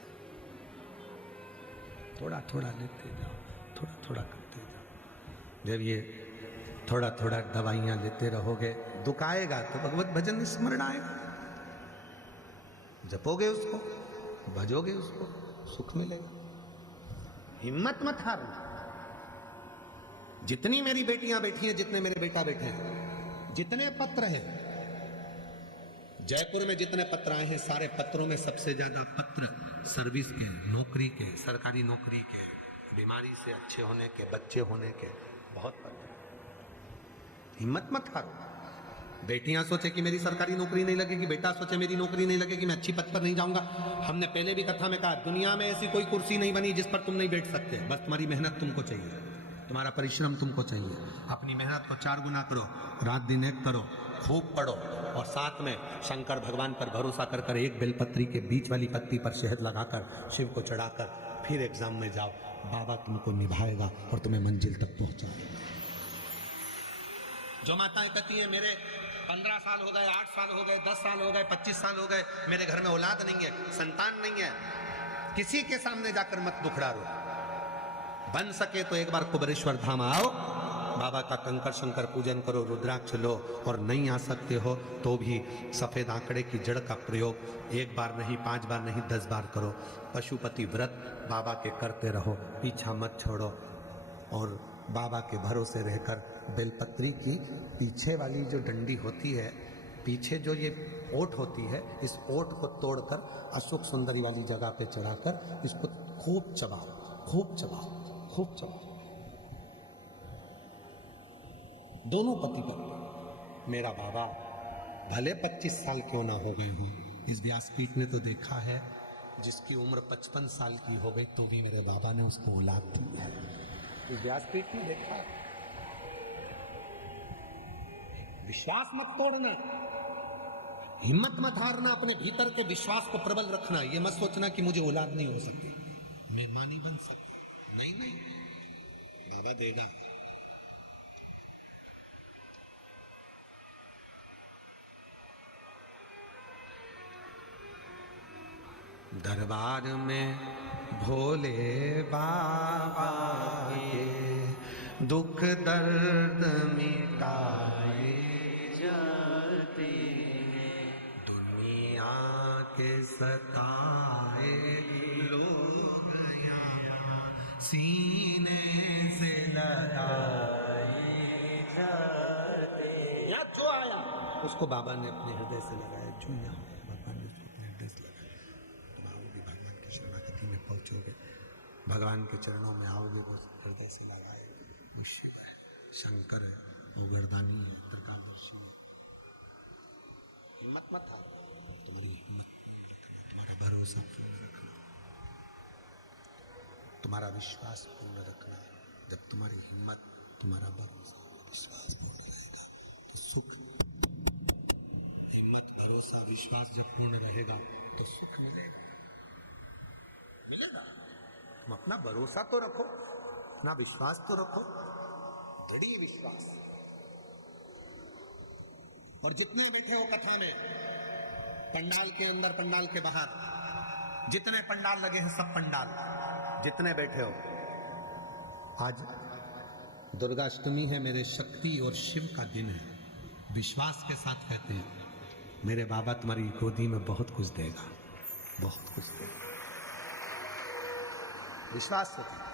थोड़ा थोड़ा लेते जाओ, थोड़ा थोड़ा करते जाओ। जब ये थोड़ा थोड़ा दवाइयां लेते रहोगे, दुख आएगा तो भगवत भजन स्मरण आएगा, जपोगे उसको, भजोगे उसको, सुख मिलेगा। हिम्मत मत हारो। जितनी मेरी बेटियां बैठी हैं, जितने मेरे बेटा बैठे हैं, जितने पत्र हैं जयपुर में, जितने पत्र आए हैं, सारे पत्रों में सबसे ज्यादा पत्र सर्विस के, नौकरी के, सरकारी नौकरी के, बीमारी से अच्छे होने के, बच्चे होने के, बहुत पत्र। हिम्मत मत हारो। बेटियां सोचे कि मेरी सरकारी नौकरी नहीं लगेगी, बेटा सोचे मेरी नौकरी नहीं लगेगी, मैं अच्छी पद पर नहीं जाऊंगा। हमने पहले भी कथा में कहा, दुनिया में ऐसी कोई कुर्सी नहीं बनी जिस पर तुम नहीं बैठ सकते। बस तुम्हारी मेहनत तुमको चाहिए, तुम्हारा परिश्रम तुमको चाहिए। अपनी मेहनत को 4 गुना करो, रात दिन एक करो, खूब पढ़ो, और साथ में शंकर भगवान पर भरोसा कर कर एक बेलपत्री के बीच वाली पत्ती पर शहद लगाकर शिव को चढ़ाकर फिर एग्जाम में जाओ। बाबा तुमको निभाएगा और तुम्हें मंजिल तक पहुंचाएगा। जो माताएं कहती हैं मेरे 15 साल हो गए, 8 साल हो गए, 10 साल हो गए, 25 साल हो गए, मेरे घर में औलाद नहीं है, संतान नहीं है, किसी के सामने जाकर मत दुखड़ा रो। बन सके तो एक बार कुबेरेश्वर धाम आओ, बाबा का कंकर शंकर पूजन करो, रुद्राक्ष लो, और नहीं आ सकते हो तो भी सफेद आंकड़े की जड़ का प्रयोग 1 बार नहीं, 5 बार नहीं, 10 बार करो। पशुपति व्रत बाबा के करते रहो, पीछा मत छोड़ो, और बाबा के भरोसे रहकर बेलपत्री की पीछे वाली जो डंडी होती है, पीछे जो ये ओट होती है, इस ओट को तोड़कर अशोक सुंदरी वाली जगह पे चढ़ाकर इसको खूब चबाओ, खूब चबाओ, खूब चबाओ। दोनों पति पत्नी। मेरा बाबा भले 25 साल क्यों ना हो गए हों, इस व्यासपीठ ने तो देखा है जिसकी उम्र 55 साल की हो गई तो भी मेरे बाबा ने उसको औलाद दी है। इस व्यासपीठ ने देखा है। विश्वास मत तोड़ना, हिम्मत मत हारना, अपने भीतर के विश्वास को प्रबल रखना। ये मत सोचना कि मुझे औलाद नहीं हो सकती, मैं मां नहीं बन सकती। नहीं नहीं, बाबा देगा। दरबार में भोले बाबा के दुख दर्द मिटाए जाते हैं, दुनिया के सताए लोग यहाँ सीने से लगाए जाते। या जो आया उसको बाबा ने अपने हृदय से लगाया, जो यहाँ बाबा ने उसको अपने हृदय से लगाया। भगवान की शरणागति में पहुंचोगे, भगवान के चरणों में आओगे, वो हृदय से लगाए। वो शिव है, शंकर है, वो वरदानी है, त्रिकालदर्शी है। हिम्मत मत हारो, तुम्हारी हिम्मत, तुम्हारा भरोसा पूर्ण रखना, तुम्हारा विश्वास पूर्ण रखना। जब तुम्हारी हिम्मत, तुम्हारा भरोसा, विश्वास पूर्ण रहेगा तो सुख, हिम्मत, भरोसा, विश्वास जब पूर्ण रहेगा तो सुख मिलेगा, मिलेगा। तुम अपना भरोसा तो रखो, अपना विश्वास तो रखो, दृढ़ विश्वास। और जितने बैठे हो कथा में, पंडाल के अंदर, पंडाल के बाहर, जितने पंडाल लगे हैं सब पंडाल, जितने बैठे हो, आज दुर्गाष्टमी है, मेरे शक्ति और शिव का दिन है। विश्वास के साथ कहते हैं मेरे बाबा तुम्हारी गोदी में बहुत कुछ देगा, बहुत कुछ देगा। विश्वास होता है।